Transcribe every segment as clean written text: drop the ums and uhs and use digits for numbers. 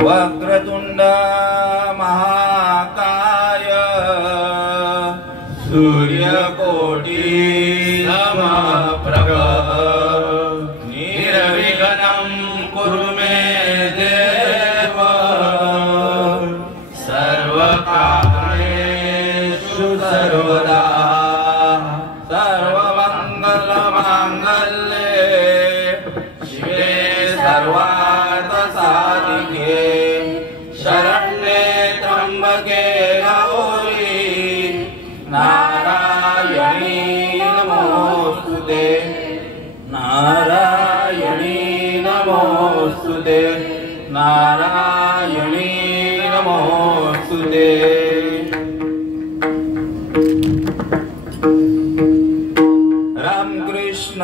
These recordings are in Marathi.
वक्रतुंड महाकाय सूर्यकोटि समप्रभ निर्विघ्नं कुरु मे देव सर्वकार्येषु सर्वदा सर्वमङ्गलमाङ्गल्ये शिवे सर्वार्थसाधिके शरण्ये त्र्यंबके गौरी नारायणी नमोस्तुते नारायणी नमोस्तुते नारायणी नमोस्तुते राम कृष्ण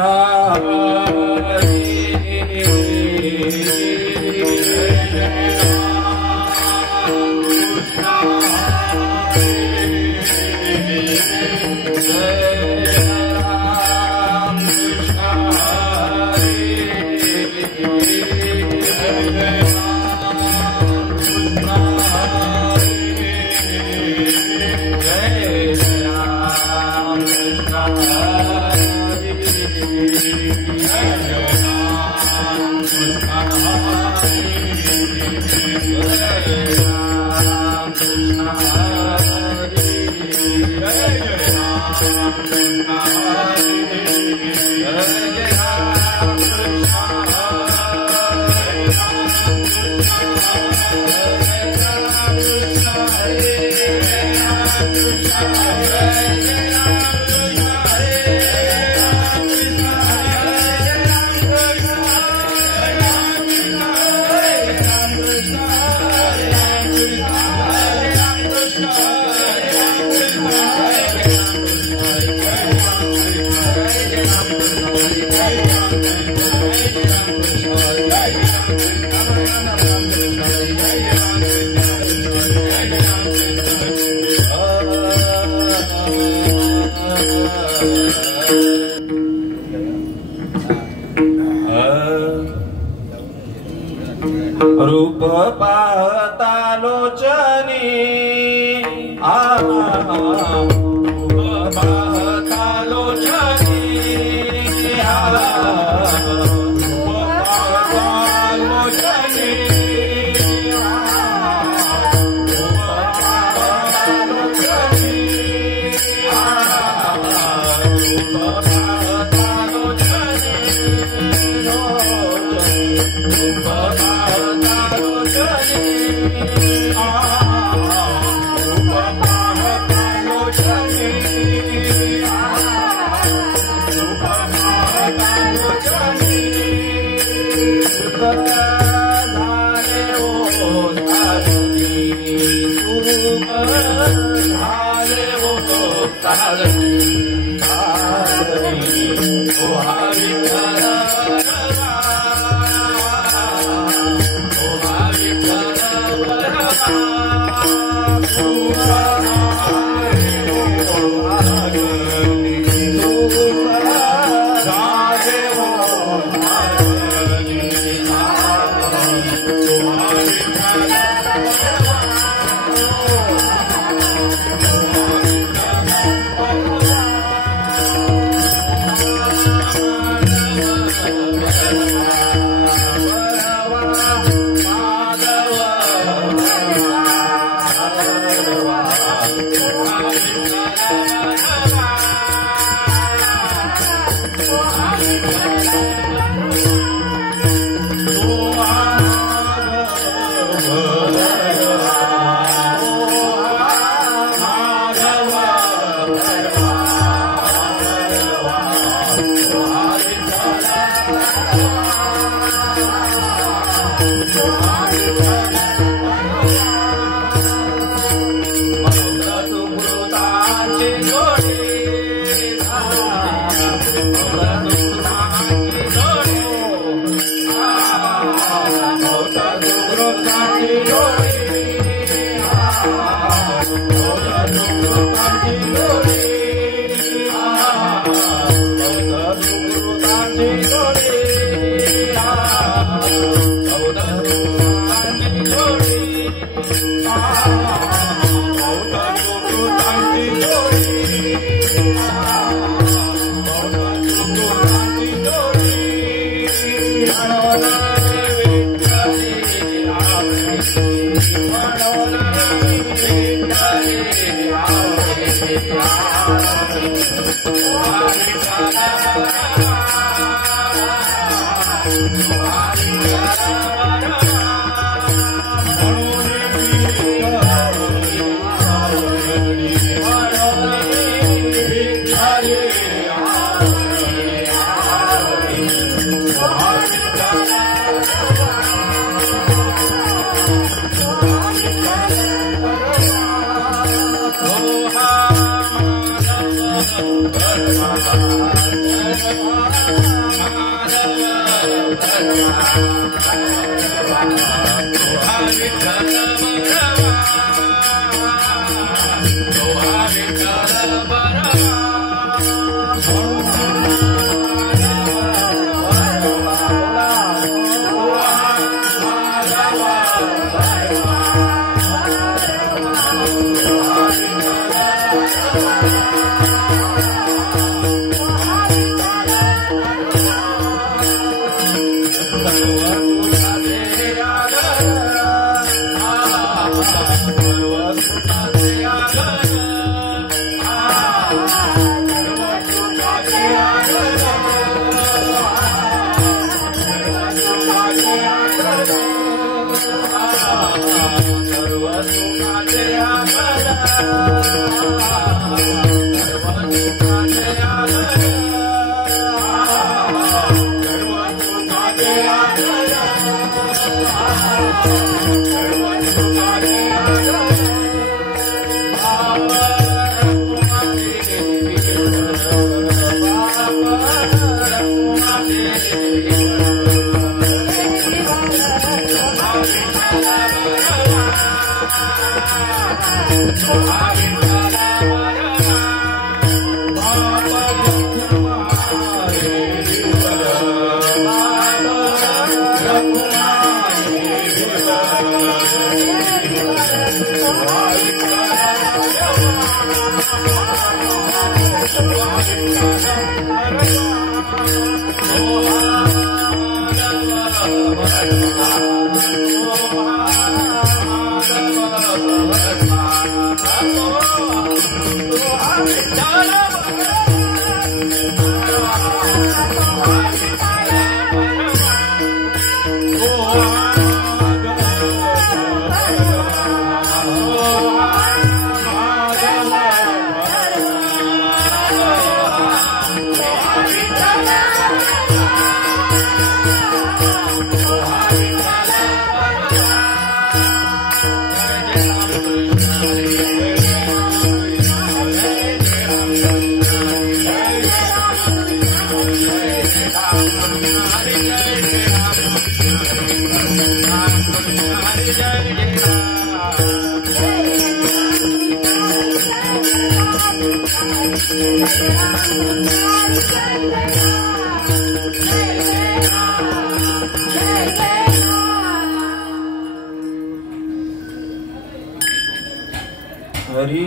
हरी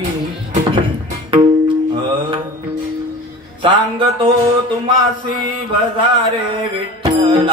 सांगतो तुम्हासी भजारे विठ्ठल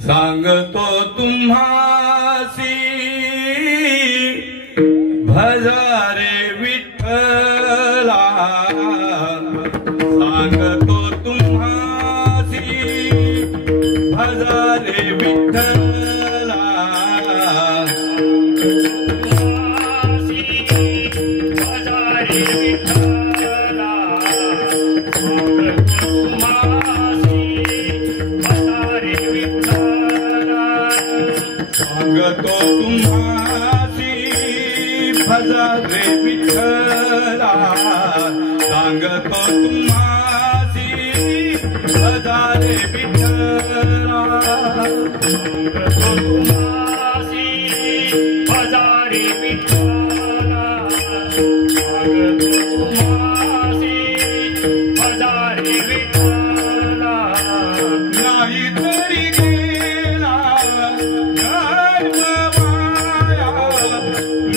सांगतो तुम्हासी भजारे विठ्ठला सांगतो तुम्हासी भजारे विठ्ठला सांगतो तुम्हासी भजारे विठ्ठला सांगतो तुम्हासी भजारे विठ्ठला सांगतो तुम्हासी भजारे विठ्ठला सांगतो तुम्हासी भजारे विठ्ठला नाही तरी गेला जन्मवाया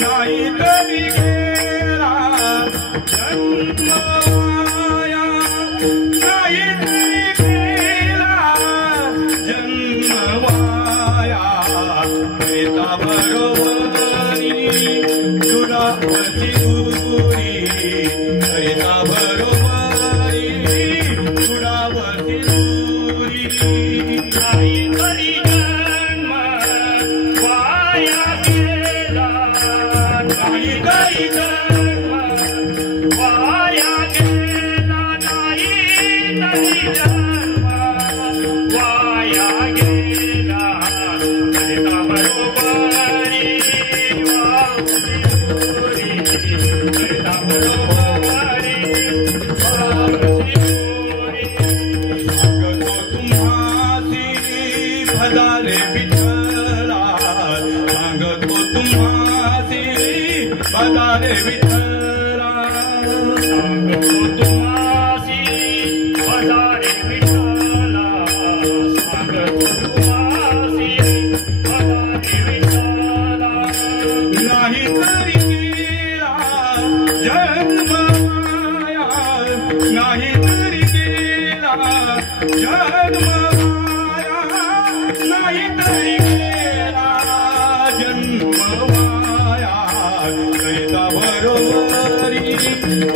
नाही तरी गेला जन्मवाया नाही तरी गेला जन्मवाया प्रेता बरोबरी दुरापती दुरी प्रेता बरोबरी दुरावती दुरी नाही तरी जन्म वाया गेला नाही तरी जन्म वाया गेला नाही तरी जन्म वाया गेला प्रेता बरोबरी वावरी प्रेता बरोबरी वावरी सांगतो तुम्हासी भजारे विठ्ठला सांगतो तुम्हासी भजारे विठ्ठला सांगतो तुम्हासी भजारे विठ्ठला सांगतो तुम्हासी भजारे विठ्ठला नाही तरी गेला जन्मवाया नाही तरी गेला जन्मवाया नाही तरी गेला जन्मवाया करिता बरोबरी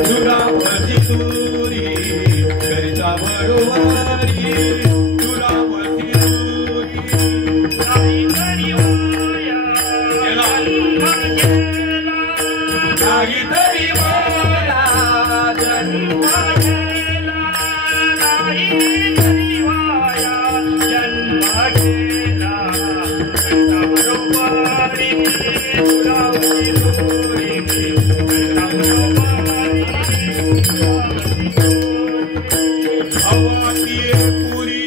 दुरावती दुरी करिता बरोबरी दुरावती दुरी नाही तरी वाया जन्म गेला नाही तरी वाया जन्म गेला नाही तरी वाया जन्म गेला प्रेता बरोबरी दुरावती दुरी प्रेता बरोबरी हवाती पुरी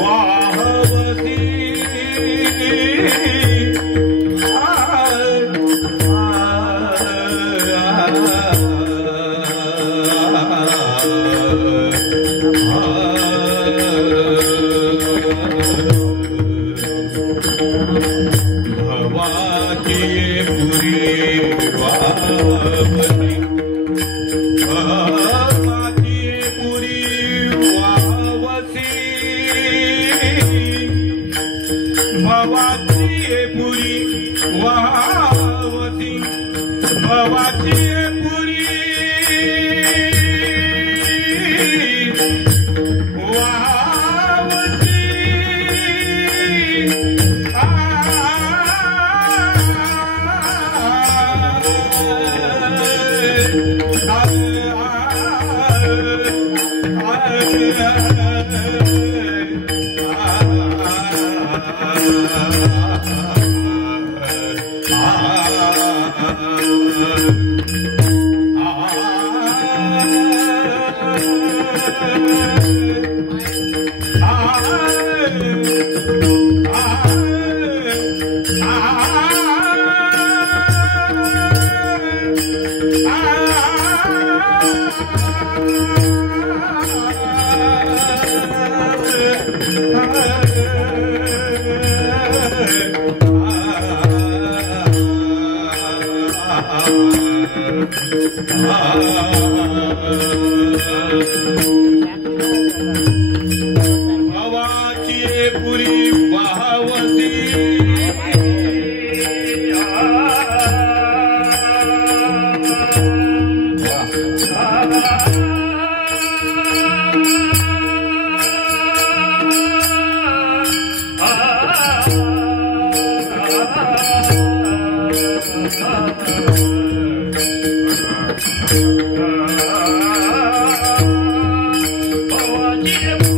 वाहवती भवाती पुरी वाहवती भवाती पुरी वाहवती भवाती पुरी वाहवती भवाती पुरी वाहवती भवाची पुरी वाहवती भवाची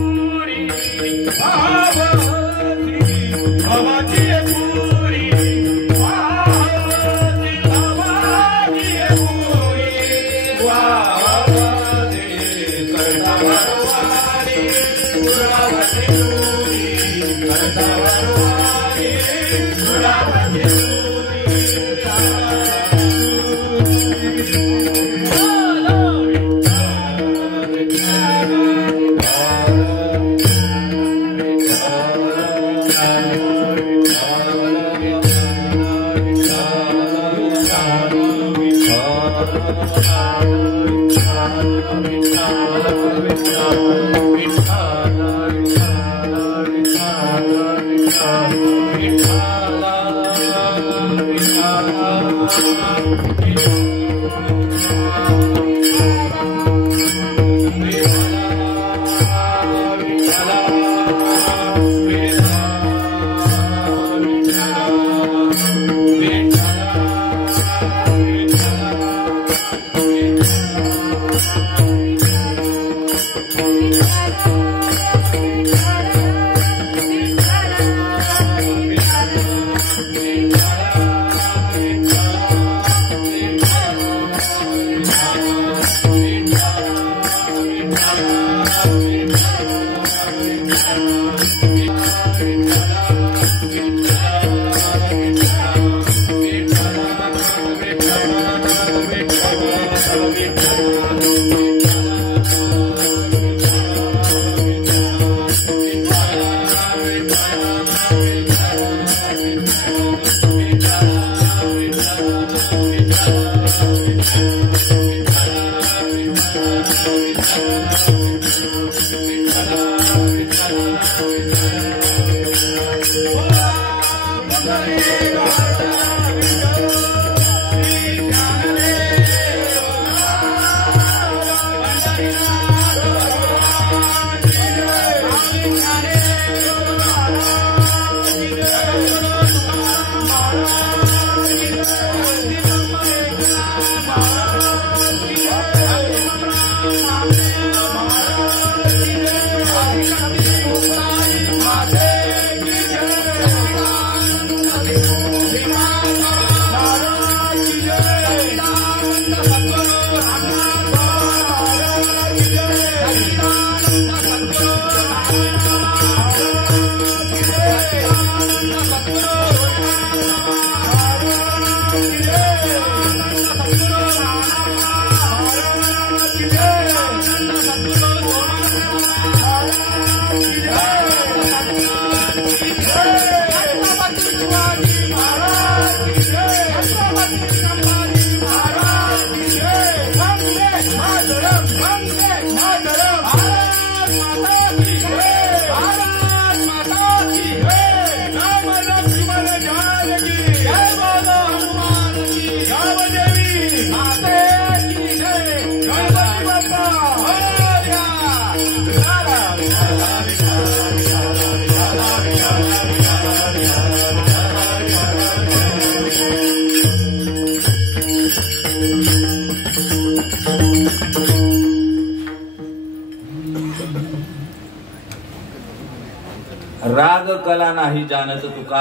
राग कला नाही जानत तुका,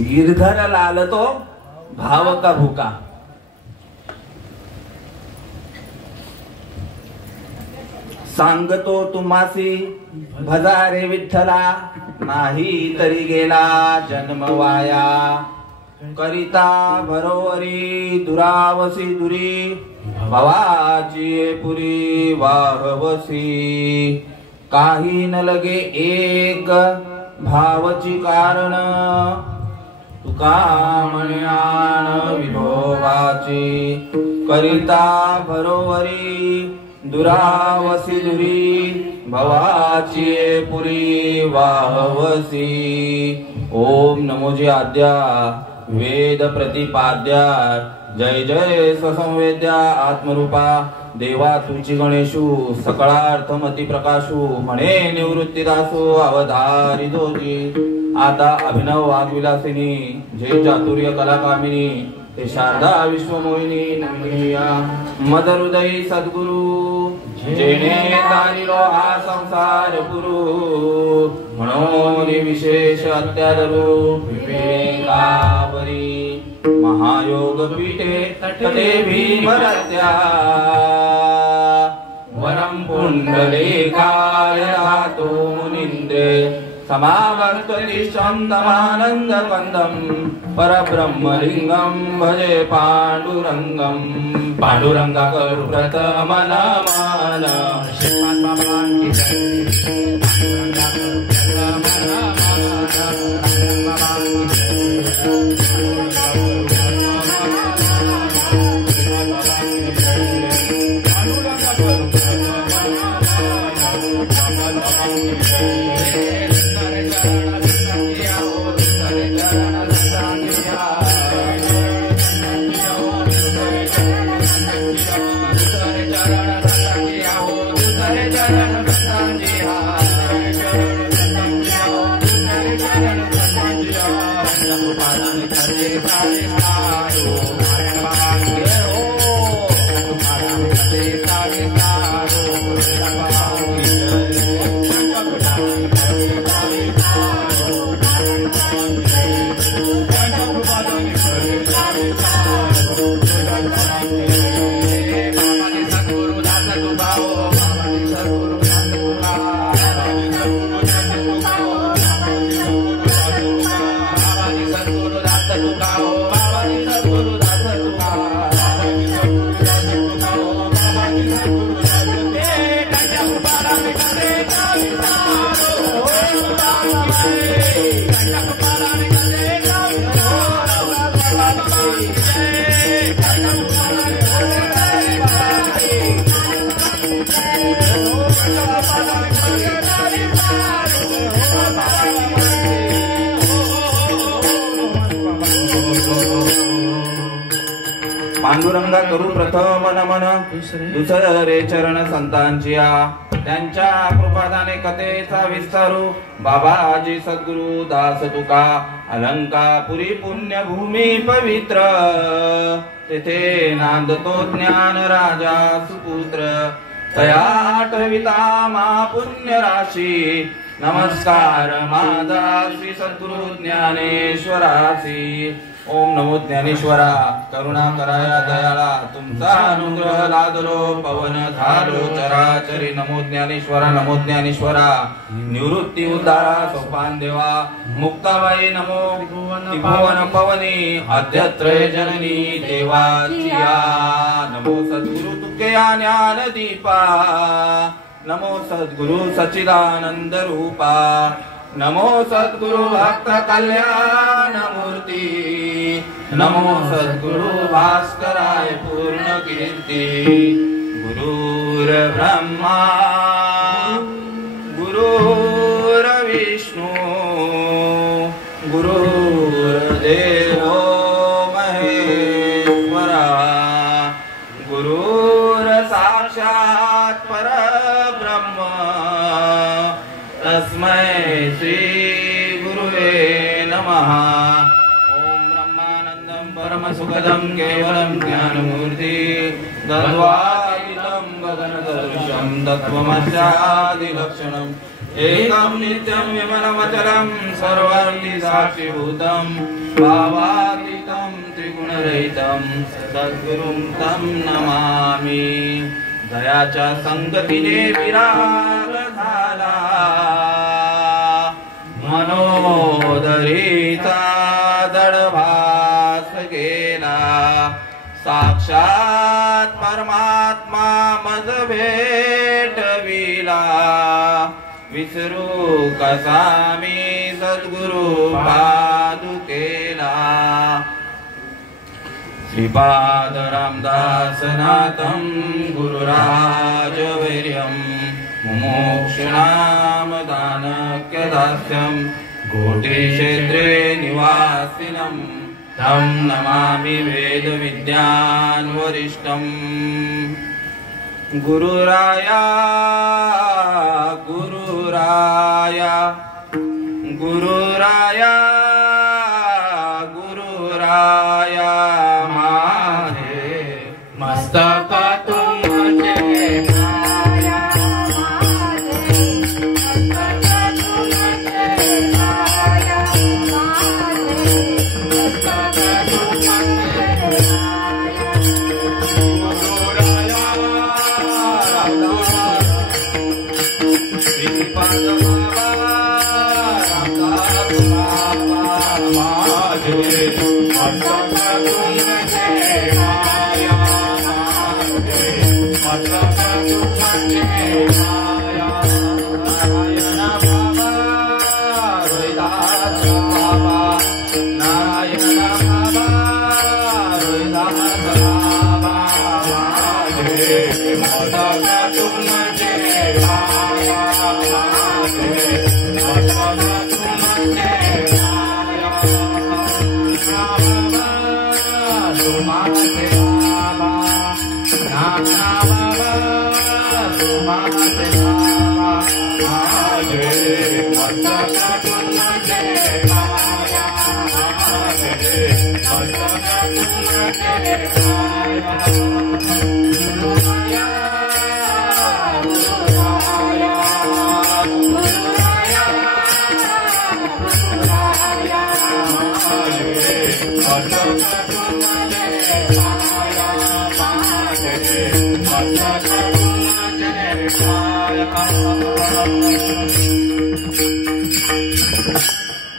गिरधर लालतो भाव का भूका. सांगतो तुम्हासी भजारे विठ्ठला, नाही तरी गेला जन्म वाया. करिता भरोवरी दुरावसी दुरी, भवाची पुरी वाहवसी. काही न लगे एक भावची कारण, तुका म्हण्यान विभोगाची. करिता भरोवरी दुरावसी दुरी, भवाची पुरी वाहवसी. ओम नमोजी आद्या वेद प्रतिपाद्या, जय जय ससंवेद्या आत्मरूपा. देवा तुझी गणेशू सकळार्थमती प्रकाशू, म्हणे निवृत्तीदासू अवधारी दोजी. आता अभिनव वाग्विलासिनी, जे चातुर्य कलाकामिनी, ते शारदा विश्वमोहिनी नमनीया. मद हृदयी सद्गुरु, जेणे तारिलो हा संसार पुरू. म्हणून विशेष अत्यादरू विवेकावरी. महायोग पीठे तटे भीमरत्या, वरम पुंडलेकाय रातो मुनींद्रे. समावर्तनिशं तमानंद कंदम, परब्रह्मलिंगम भजे पांडुरंगम. पांडुरंगा करू प्रथम नमन, श्रीपाद बाबांची जय. पांडुरंगा करू प्रथम नमन, बाबांची जय. तुकाराम कथे सारे सारो नारायण बाबांची जय हो तुकाराम कथे सारे सारो नारायण बाबांची पांडुरंगा करू प्रथम नमन दुसरे चरण संतांचिया त्यांच्या कृपादाने कथेचा विस्तारू बाबाजी सद्गुरु दास तुका अलंकापुरी पुण्यभूमी पवित्र तेथे नांदतो ज्ञान राजा सुपुत्र तया आठविता महापुण्य राशी नमस्कार माझा श्री सद्गुरु ज्ञानेश्वरासी ओम नमो ज्ञानेश्वरा करुणा कराया दयाळा तुमचा अनुग्रह लादलो पवन झालो चराचरी नमो ज्ञानेश्वरा निवृत्ती उद्धारा सोपान देवा मुक्ताबाई नमो त्रिभुवन पवनी आद्यत्रय जननी देवाचिया नमो सद्गुरु तुकया ज्ञान दीपा नमो सद्गुरु सच्चिदानंद रूपा नमो सद्गुरु भक्त कल्याण मूर्ती नमो सद्गुरु भास्कराय पूर्ण कीर्ती गुरुर ब्रह्मा गुरुर विष्णु गुरुर्देवो महेश्वरा गुरुर साक्षात् परब्रह्म तस्मै श्री गुरुवे नमः ओम ब्रह्मानंदं परमसुखदं केवलं ज्ञानमूर्ति तद्वादितं गगनसदृशं तत्त्वमस्यादिलक्षणम् एकं नित्यं विमलमचलं सर्वार्थि साक्षिभूतं भावातीतं त्रिगुणरहितं सद्गुरुं तं नमामि दयाच्या संगतीने विराग झाला मनोदरीचा दडभास गेला साक्षात परमात्मा मज भेटविला विसरू कसा मी सद्गुरु पादुकेला श्रीपाद रामदासनाथं गुरुराजवीर्यं मुमुक्षुणामदानक्यदास्यं कोटिक्षेत्रे निवासिनं तं नमामि वेदविद्यान् वरिष्ठं गुरुराया गुरुराया गुरुराया गुरुराया मस्तक तुमचे माया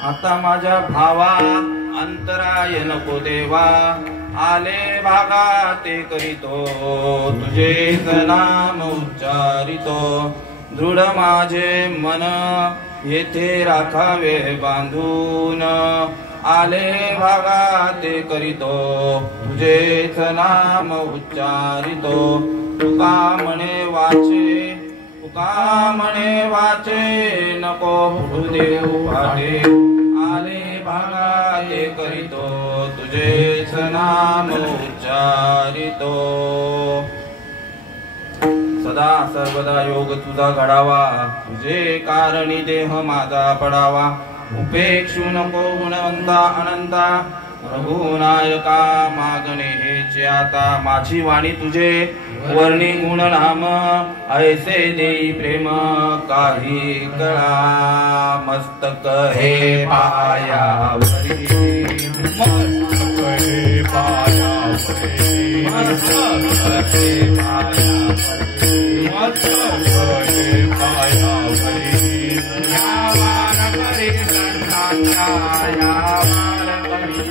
आता माझ्या भावा अंतराय नको देवा, आले भागा ते करीतो, तुझेच नाम उच्चारितो, दृढ माझे मन येथे राखावे बांधून, आले भागा ते करीतो, तुझेच नाम उच्चारितो, तुका म्हणे वाचे, तुका म्हणे वाचे, नको फुटू देऊ पाटे, आले भागा ते करीतो, तुझेच नाम उच्चारितो. सदा सर्वदा योग तुझा घडावा, तुझे कारणी देह माझा पडावा, उपेक्षू नको गुणवंता अनंता, रघुनायका मागणे हेचे आता, माझी वाणी तुझे वर्णी गुण नाम, ऐसे देई प्रेम काही कळा, मस्तक हे पायावरी, मस्तक हे पायावरी, मस्तक हे पायावरी, मस्तक हे पायावरी, यावार करी संतांच्या, यावार करी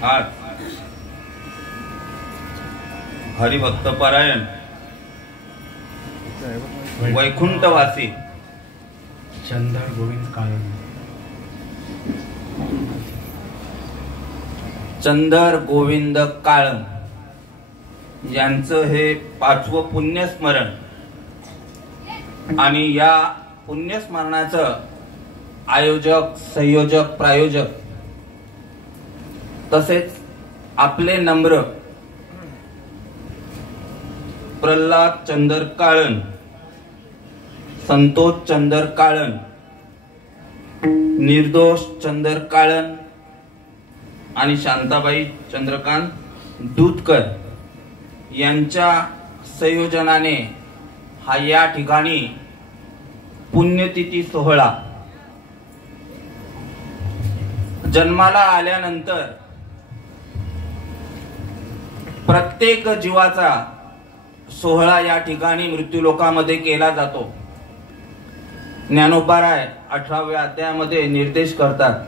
आज हरिभक्त परायण वैकुंठवासी चंदर गोविंद काळन, चंदर गोविंद काळन यांचं हे 5वं पुण्यस्मरण, आणि या पुण्यस्मरणाचं आयोजक, संयोजक, प्रायोजक तसेच आपले नम्र प्रल्हाद चंदर काळन, संतोष चंदर काळन, निर्दोष चंदर काळन आणि शांताबाई चंद्रकांत दूधकर यांच्या संयोजनाने हा या ठिकाणी पुण्यतिथी सोहळा जन्माला आल्यानंतर प्रत्येक जीवाचा सोहळा या ठिकाणी मृत्यूलोकामध्ये केला जातो. ज्ञानोबाराय 18व्या अध्यायामध्ये निर्देश करतात,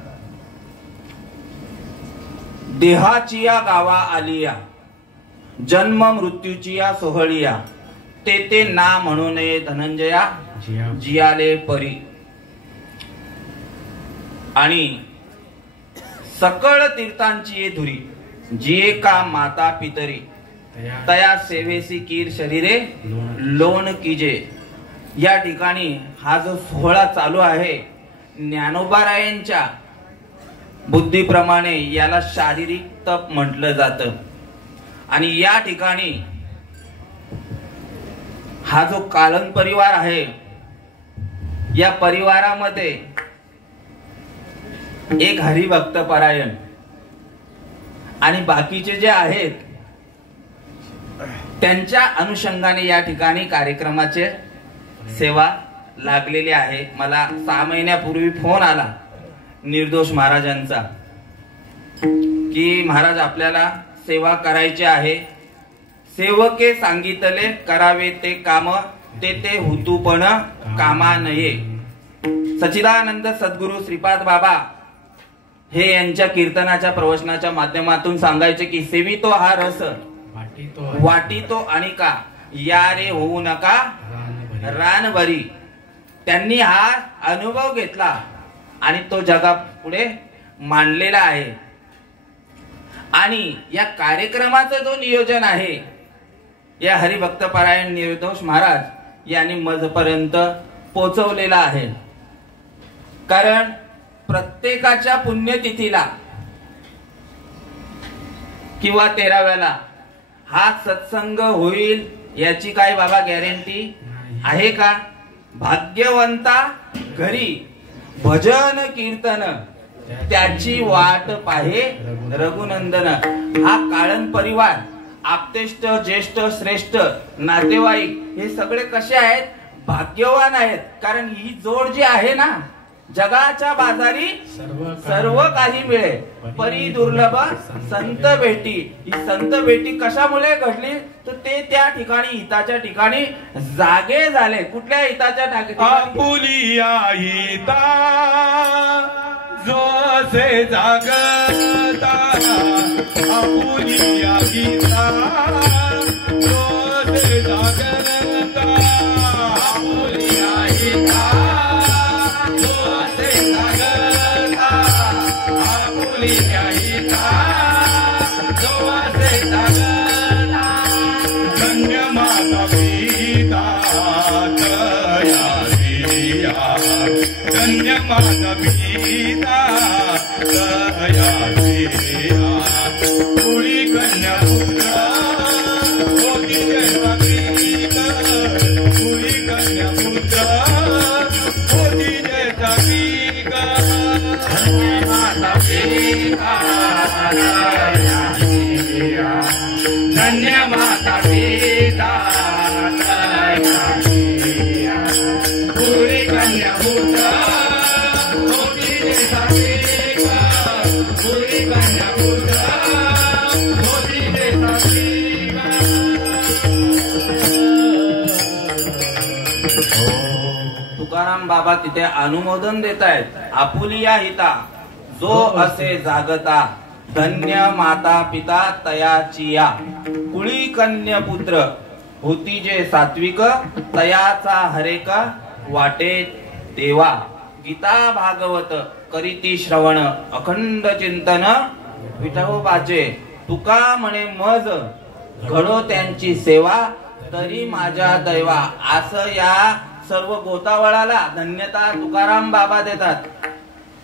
देहाची या गावा आलिया, जन्म मृत्यूची या सोहळिया, ते ना म्हणू नये धनंजया, जियाले परी. आणि सकळ तीर्थांची ये धुरी, जिये का माता पितरी, तया सेवेसी कीर शरीरे लोण कीजे. या ठिकाणी हा जो सोहळा चालू आहे, ज्ञानोबारायांच्या बुद्धीप्रमाणे याला शारीरिक तप म्हटलं जातं. आणि या ठिकाणी हा जो कालन परिवार आहे, या परिवारामध्ये एक हरिभक्त परायण आणि बाकीचे जे आहेत त्यांच्या अनुषंगाने या ठिकाणी कार्यक्रमाचे सेवा लागलेली आहे. मला 6 महिन्यापूर्वी फोन आला निर्दोष महाराजांचा की महाराज आपल्याला सेवा करायची आहे. सेवके सांगितले करावे ते काम, ते हुतूपण कामा नये. सच्चिदानंद सद्गुरु श्रीपाद बाबा हे यांच्या कीर्तनाच्या प्रवचनाच्या माध्यमातून सांगायचे की सेवितो हा रस वाटितो आणि का या रे होऊ नका रानभरी. त्यांनी हा अनुभव घेतला आणि तो जगापुढे मांडलेला आहे. आणि या कार्यक्रमाचं जो नियोजन आहे, या हरिभक्त परायण निर्दोष महाराज यांनी मजपर्यंत पोहोचवलेला आहे. कारण प्रत्येकाच्या पुण्यतिथीला किंवा 13व्याला हा सत्संग होईल याची काय बाबा गॅरंटी आहे का? भाग्यवंता घरी भजन कीर्तन त्याची वाट पाहे रघुनंदन. हा काळण परिवार, आप्तेष्ट, ज्येष्ठ, श्रेष्ठ, नातेवाईक हे सगळे कसे आहेत? भाग्यवान आहेत. कारण ही जोड जी आहे ना, जगाच्या बाजारी सर्व काही मिळे परी दुर्लभ संत भेटी. ही संत भेटी कशामुळे घडली? तर ते त्या ठिकाणी हिताच्या ठिकाणी जागे झाले. कुठल्या हिताच्या ठिकाणी? आपुलिया हिता जो असे जागता, आपुलिया हिता जो असे जागता, आपुलिया हिता जो असे जागता, आपुलिया हिता जो असे जागता. धन्य माता पिता तया दिया, धन्य माता पिता तया दिया. कुळी कन्या पुत्र होती जैसा पीक, कुळी कन्या पुत्र होती जैसा पीक. धन्य माता पिता तया दिया, धन्य माता पिता तया दिया. कुळी कन्या पुत्र होती जैसा पीक, कुळी कन्या पुत्र होती जैसा पीक. तुकाराम बाबा तिथे अनुमोदन देत आहेत. आपुलिया हिता जो असे जागता, धन्य माता पिता तयाचिया. कुळी कन्या पुत्र होती जे सात्विक, तयाचा हरेका वाटे देवा. गीता भागवत करीती श्रवण, अखंड चिंतन विठोबाचे. तुका म्हणे मज घडो त्यांची सेवा, तरी माझ्या दैवा. असं या सर्व गोतावळाला धन्यता तुकाराम बाबा देतात.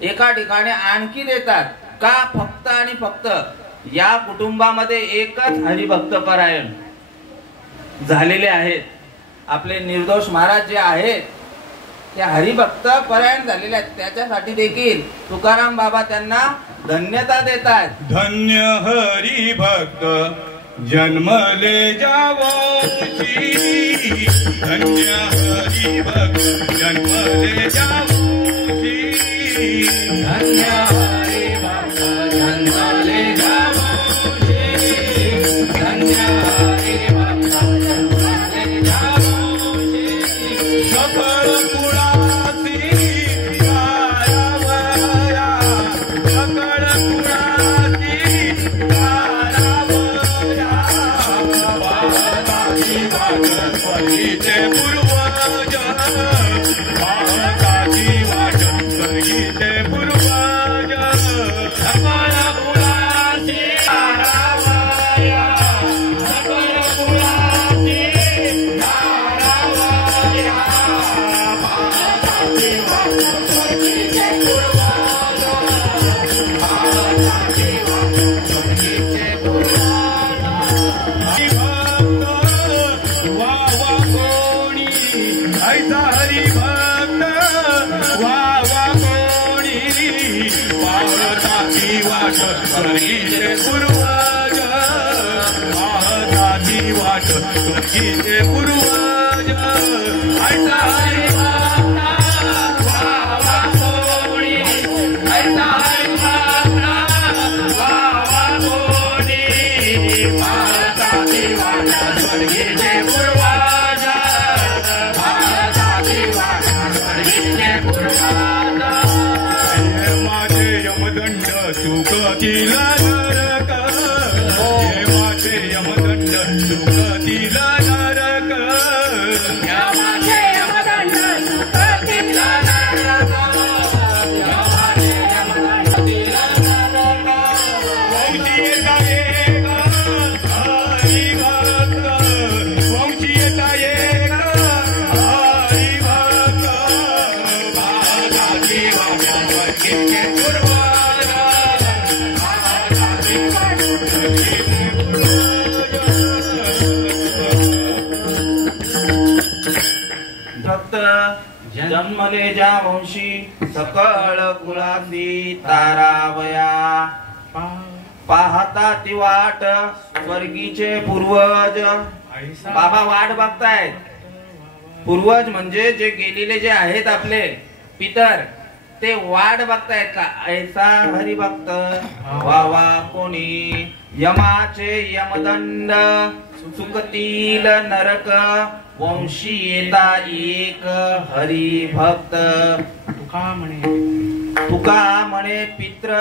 एका ठिकाणी आणखी देतात का? फक्त आणि फक्त या कुटुंबामध्ये एकच हरिभक्त परायण झालेले आहेत. आपले निर्दोष महाराज जे आहेत ते हरिभक्त परायण झालेले आहेत. त्याच्यासाठी देखील तुकाराम बाबा त्यांना धन्यता देतात. धन्य हरिभक्त जन्मले जावोशी, धन्य हरिभक्त जन्मले जावोशी, धन्य हरिभक्त जन्मले जावोशी, धन्य हरिभक्त जन्मले जावोशी. सकळ कुळासी गारावया, सकळ कुळासी गारावया. वाहताची वाट स्वर्गीचे पूर्वज, वाहताची वाट स्वर्गीचे पूर्वज. सकळ कुळासी गारावया, सकळ कुळासी गारावया. वाहताची वाट स्वर्गीचे पूर्वज, वाहताची वाट स्वर्गीचे पूर्वज. हरिभक्त वा वा कोणी, ऐसा हरिभक्त वा वा कोणी. वाहताची वाट स्वर्गीचे पूर्वज, वाहताची वाट स्वर्गीचे पूर्वज. ऐसा हरिभक्त वा वा कोणी, ऐसा हरिभक्त वा वा कोणी. वाहताची वाट स्वर्गीचे पूर्वज, वाहताची वाट स्वर्गीचे पूर्वज. हे माझे यमदंड सुखतील नरक, हे माझे यमदंड सुखतील नरक. या माझे यमदंड सुखतील नरक, या माझे यमदंड सुखतील नरक. वंशी येता एक हरिभक्त, वंशी येता एक हरिभक्त. वाहताची वाट जन्मले ज्या वंशी सकळ कुलासी तारावया पाहता ती वाट स्वर्गीचे पूर्वज. बाबा वाट बघतायत. पूर्वज म्हणजे जे गेलेले जे आहेत आपले पितर ते वाट बघतायत का ऐसा हरिभक्त वावा कोणी. यमाचे यमदंड सुखतील नरक वंशी येता एक हरिभक्त. तुका म्हणे पित्र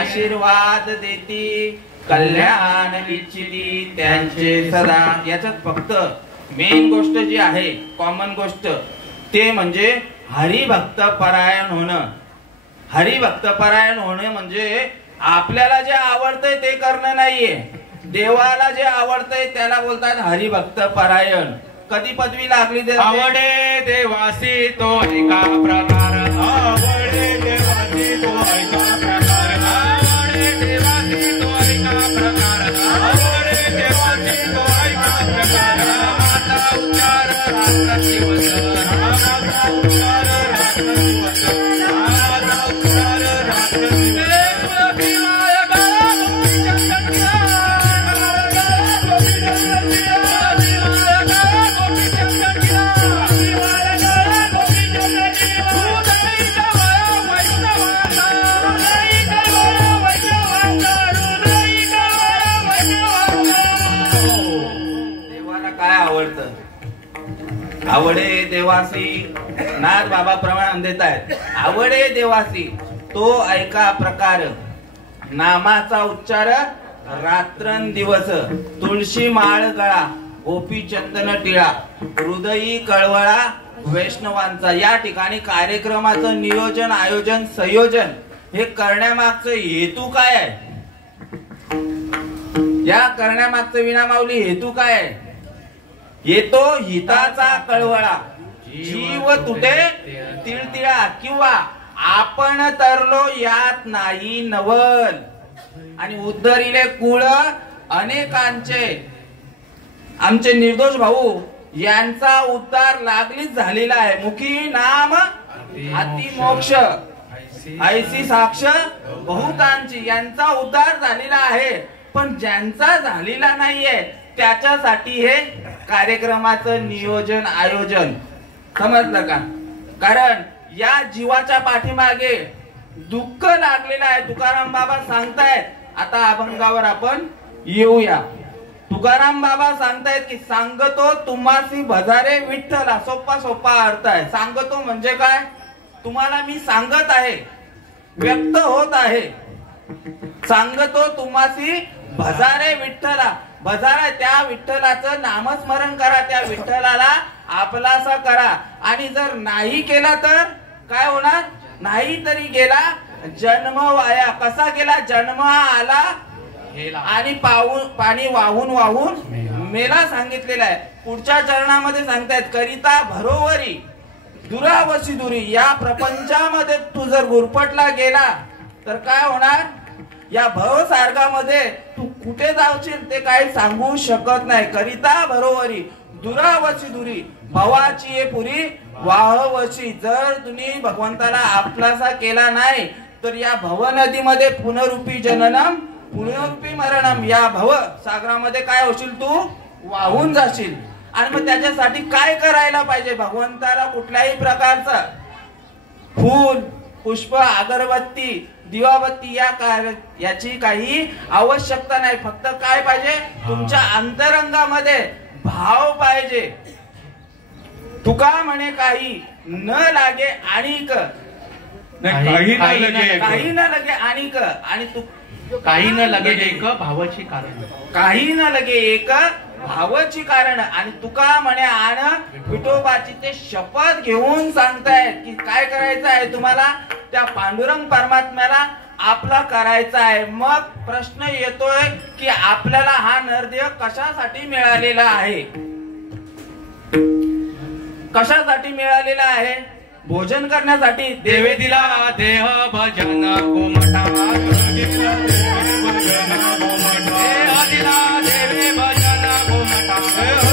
आशीर्वाद देती कल्याण इच्छिती त्यांचे सदा. याच्यात फक्त मेन गोष्ट जी आहे कॉमन गोष्ट ते म्हणजे हरिभक्त परायण होणं. हरिभक्त परायण होणे म्हणजे आपल्याला जे आवडतंय ते करणं नाहीये. देवाला जे आवडतंय त्याला बोलतात हरिभक्त परायण. कधी पदवी लागली ते आवडे देवासी तो एका प्रकार. आवडे देवासी तो ऐका प्रकार. आवडे देवासी तो एका प्रकार. आवडे देवासी तो ऐका प्रकार. माता उच्चार रात्र दिवस. माता उच्चार रात्र दिवस. माता उच्चार रात्र दिवस. आवडे देवासी नाथ बाबा प्रमाण देत आहेत. आवडे देवासी तो ऐका प्रकार. नामाचा उच्चार रात्रंदिवस. तुळशी माळ गळा गोपी चंदन टिळा हृदयी कळवळा वैष्णवांचा. या ठिकाणी कार्यक्रमाचं नियोजन आयोजन संयोजन हे करण्यामागचं हेतू काय आहे. या करण्यामागचं विनामाऊली हेतू काय आहे. येतो हिताचा कळवळा जीव तुटे तिळतिळा किंवा आपण तरलो यात नाही नवल. आणि उद्धरिले कुळ अनेकांचे. आमचे निर्दोष भाऊ यांचा उद्धार लागलीच झालेला आहे. मुखी नाम हाती मोक्ष ऐसी साक्ष बहुतांची. यांचा उद्धार झालेला आहे. पण ज्यांचा झालेला नाहीये त्याच्यासाठी हे कार्यक्रमाचं नियोजन आयोजन. समजलं का. कारण या जीवाच्या पाठीमागे दुःख लागलेलं आहे. तुकाराम बाबा सांगतायत. आता अभंगावर आपण येऊया. तुकाराम बाबा सांगतायत की सांगतो तुम्हासी भजारे विठ्ठला. सोपा सोपा अर्थ आहे. सांगतो म्हणजे काय. तुम्हाला मी सांगत आहे व्यक्त होत आहे. सांगतो तुम्हासी भजारे विठ्ठला. भजारा त्या विठ्ठलाचं नामस्मरण करा. त्या विठ्ठलाला आपलासा करा. आणि जर नाही केला तर काय होणार. नाही तरी गेला जन्म वाया. कसा गेला. जन्म आला आणि पाणी वाहून वाहून मेला सांगितलेला आहे. पुढच्या चरणामध्ये सांगतायत करिता भरोवरी दुरावशी दुरी. या प्रपंचामध्ये तू जर गुरफटला गेला तर काय होणार. या भवसार्गामध्ये तू कुठे जाऊशील ते काही सांगू शकत नाही. करिता भरोवरी दुरावशी दुरी भवाची ये पुरी वाहवशी. जर तुम्ही भगवंताला आपलासा केला नाही तर या भव नदीमध्ये पुनरुपी जननम पुनरुपी मरणम. या भव सागरामध्ये काय होशील तू वाहून जाशील. आणि मग त्याच्यासाठी काय करायला पाहिजे. भगवंताला कुठल्याही प्रकारचं फूल पुष्प अगरबत्ती दिवाबत्ती याची काही आवश्यकता नाही. फक्त काय पाहिजे तुमच्या अंतरंगामध्ये भाव पाहिजे. तुका म्हणे काही न लागे आणिक. काही न लगे आणिक. आणि तू काही न लगे एक भावाची कारण. काही न लगे एक भावाची कारण. आणि तुका म्हणे आण विठोबाची. ते शपथ घेऊन सांगतायत की काय करायचं आहे तुम्हाला. त्या पांडुरंग परमात्म्याला आपला करायचा आहे. मग प्रश्न येतोय की आपल्याला हा नरदेह कशासाठी मिळालेला आहे. कशासाठी मिळालेला आहे. भोजन करण्यासाठी देवे दिला देह भजन गोमटा दिला देवे भजन गोमटा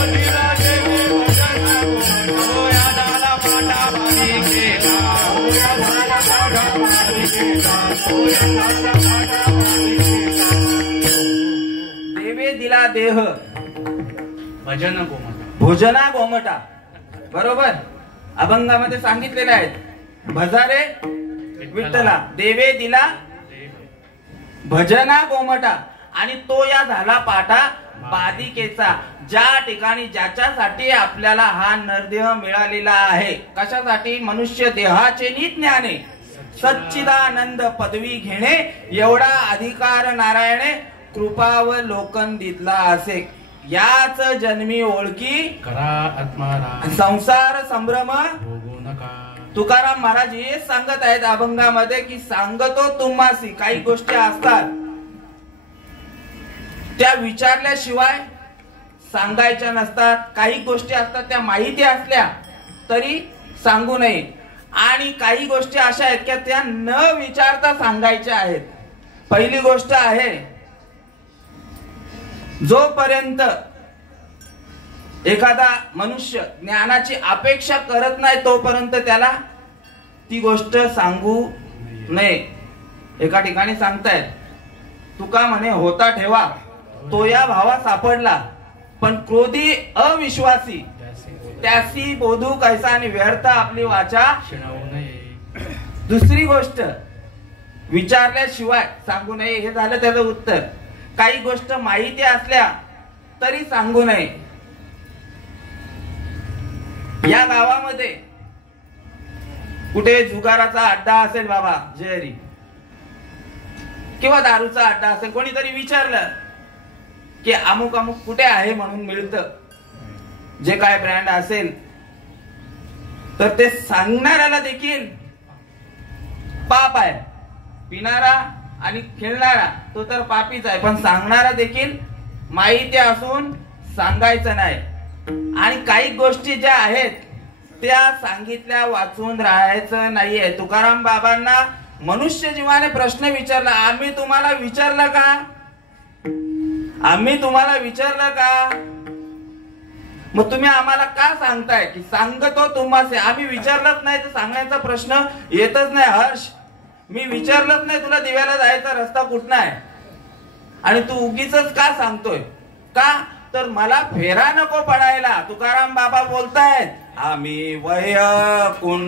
दिला देवे भजन गोमटा या झाला पाटा बाजी केला या झाला पाटा बाजी केला या झाला पाटा बाजी केला देवे दिला देह भजन गोमटा भोजना गोमटा बरोबर अभंगामध्ये सांगितलेले आहेत भजारे विठ्ठला देवे दिला भजना गोमटा आणि तो या झाला पाटा बादिकेचा ज्या ठिकाणी ज्याच्यासाठी आपल्याला हा नरदेह मिळालेला आहे कशासाठी मनुष्य देहाचे निज्ञाने सच्चिदानंद पदवी घेणे एवढा अधिकार नारायणे कृपा व लोकन दितला असे याच जन्मी ओळखी करा आत्माराम संसार संभ्रम भोगू नका तुकाराम महाराज हे सांगत आहेत अभंगामध्ये की सांगतो तुम्हासी काही गोष्टी असतात त्या विचारल्याशिवाय सांगायच्या नसतात काही गोष्टी असतात त्या माहिती असल्या तरी सांगू नये आणि काही गोष्टी अशा आहेत की त्या न विचारता सांगायच्या आहेत पहिली गोष्ट आहे जोपर्यंत एखादा मनुष्य ज्ञानाची अपेक्षा करत नाही तोपर्यंत त्याला ती गोष्ट सांगू नये एका ठिकाणी सांगतायत तुका म्हणे होता ठेवा तो या भावा सापडला पण क्रोधी अविश्वासी त्यासी बोधू कैसा आणि व्यर्थ आपली वाचा शिणवू नये दुसरी गोष्ट विचारल्याशिवाय सांगू नये हे झालं त्याचं उत्तर काही गोष्ट माहिती असल्या तरी सांगू नये या गावामध्ये कुठे जुगाराचा अड्डा असेल बाबा जयरी किंवा दारूचा अड्डा असेल कोणीतरी विचारलं की अमुक अमुक कुठे आहे म्हणून मिळतं जे काय ब्रँड असेल तर ते सांगणाऱ्याला देखील पाप आहे पिणारा आणि खेळणारा तो तर पापीच आहे पण सांगणारा देखील माहिती असून सांगायचं नाही आणि काही गोष्टी ज्या आहेत त्या सांगितल्या वाचून राहायचं नाहीये तुकाराम बाबांना मनुष्य जीवाने प्रश्न विचारला आम्ही तुम्हाला विचारलं का आम्ही तुम्हाला विचारलं का मग तुम्ही आम्हाला का सांगताय की सांगतो तुम्हाला आम्ही विचारलंच नाही तर सांगण्याचा प्रश्न येतच नाही हर्ष मी विचारलंच नाही तुला दिव्याला जायचा रस्ता कुठला आहे आणि तू उगीच का सांगतोय का तर मला फेरा नको पडायला तुकाराम बाबा बोलतायत आम्ही वैकुंठवासी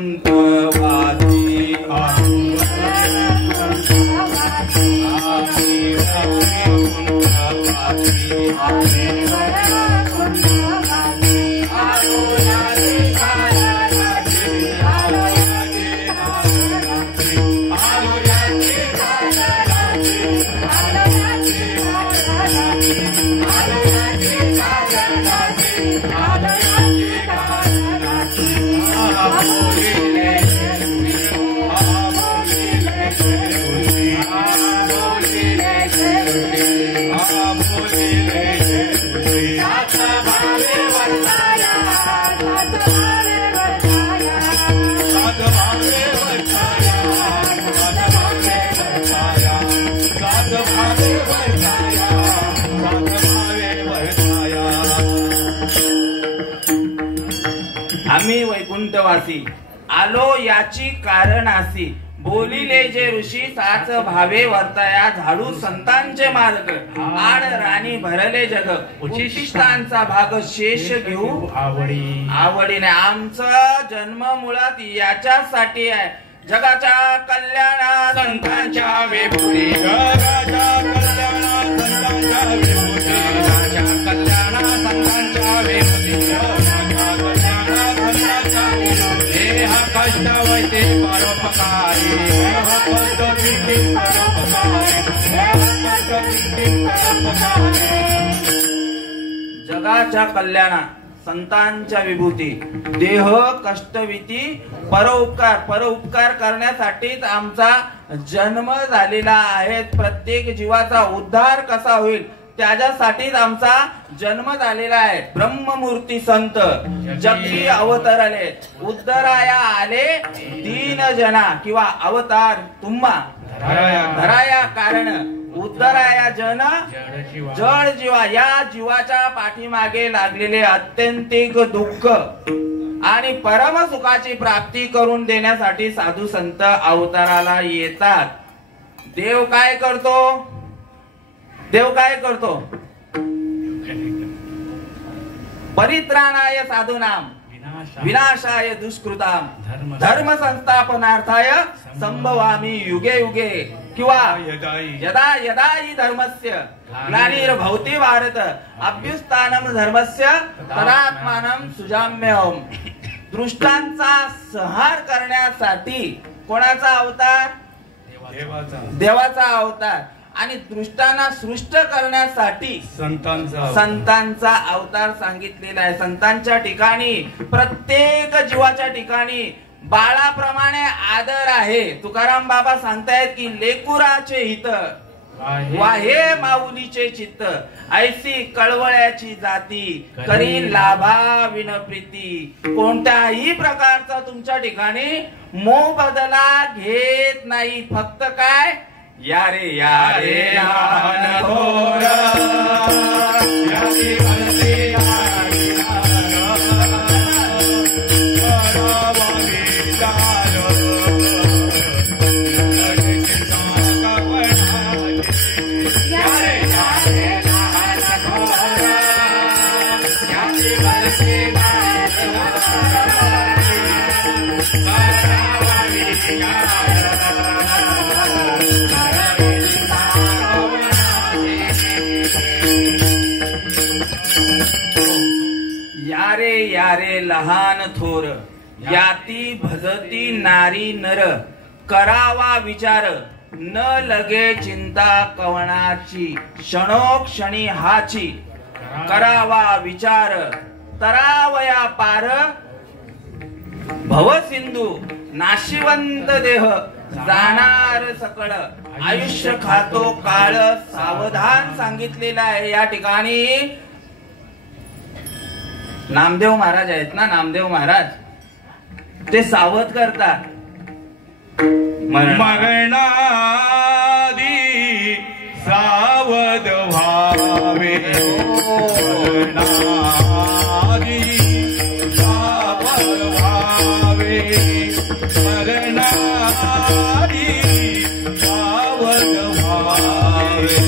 आम्ही वैकुंठवासी आलो याची कारणासी बोलिले जे ऋषी साच भावे वर्ताया झाडू संतांचे मार्ग आड राणी भरले जग उचिष्टांचा भाग शेष घेऊ आवडीने आमचा जन्म मुळात याच्यासाठी आहे जगाच्या कल्याणा संतांच्या विभूती जगाच्या कल्याणा संतांच्या विभूती जगाच्या कल्याणा संतांच्या विभूती कष्ट वैते परोपकारी जगाच्या कल्याणा संतांच्या विभूती देह कष्टविती परोपकार करण्यासाठीच आमचा जन्म झालेला आहे प्रत्येक जीवाचा उद्धार कसा होईल त्याच्यासाठीच आमचा जन्म झालेला आहे. ब्रह्ममूर्ती संत जगी अवतरले, उद्धराया आले दीन जना किंवा अवतार तुम्हा धराया कारण उद्धराया जन जड जीवा. या जीवाच्या पाठीमागे लागलेले अत्यंतिक दुःख आणि परम सुखाची प्राप्ती करून देण्यासाठी साधू संत अवताराला येतात. देव काय करतो? देव काय करतो? परित्राणाय साधूनाम विनाशाय दुष्कृताम धर्म संस्थापनार्थाय संभवामी युगे युगे किंवा यदा यदा हि धर्मस्य ग्लानिर्भवति भारत अभ्युत्थानं धर्मस्य तदात्मानं सुजाम्यहम्. दुष्टांचा संहार करण्यासाठी कोणाचा अवतार? देवाचा अवतार. आणि दृष्टांना सृष्ट करण्यासाठी संतांचा अवतार सांगितलेला आहे. संतांच्या ठिकाणी प्रत्येक जीवाच्या ठिकाणी बाळाप्रमाणे आदर आहे. तुकाराम बाबा सांगतायत की लेकुराचे हित वाहे माऊलीचे चित्त ऐसी कळवळ्याची जाती करी लाभा विनप्रीती. कोणत्याही प्रकारचा तुमच्या ठिकाणी मोबदला घेत नाही. फक्त काय? यारे यारे लहान थोर याची भरती यारे यारे लहान थोर याती भजती नारी नर करावा विचार न लगे चिंता कवणाची क्षणोक्षणी हाची करावा विचार तरावया पार भवसिंधू नाशिवंत देह जाणार सकळ आयुष्य खातो काळ सावधान सांगितलेला आहे. या ठिकाणी नामदेव महाराज आहेत ना, नामदेव महाराज ते सावध करतात. मरणादी सावध व्हावे मरणादी सावध व्हावे मरणादी सावध व्हावे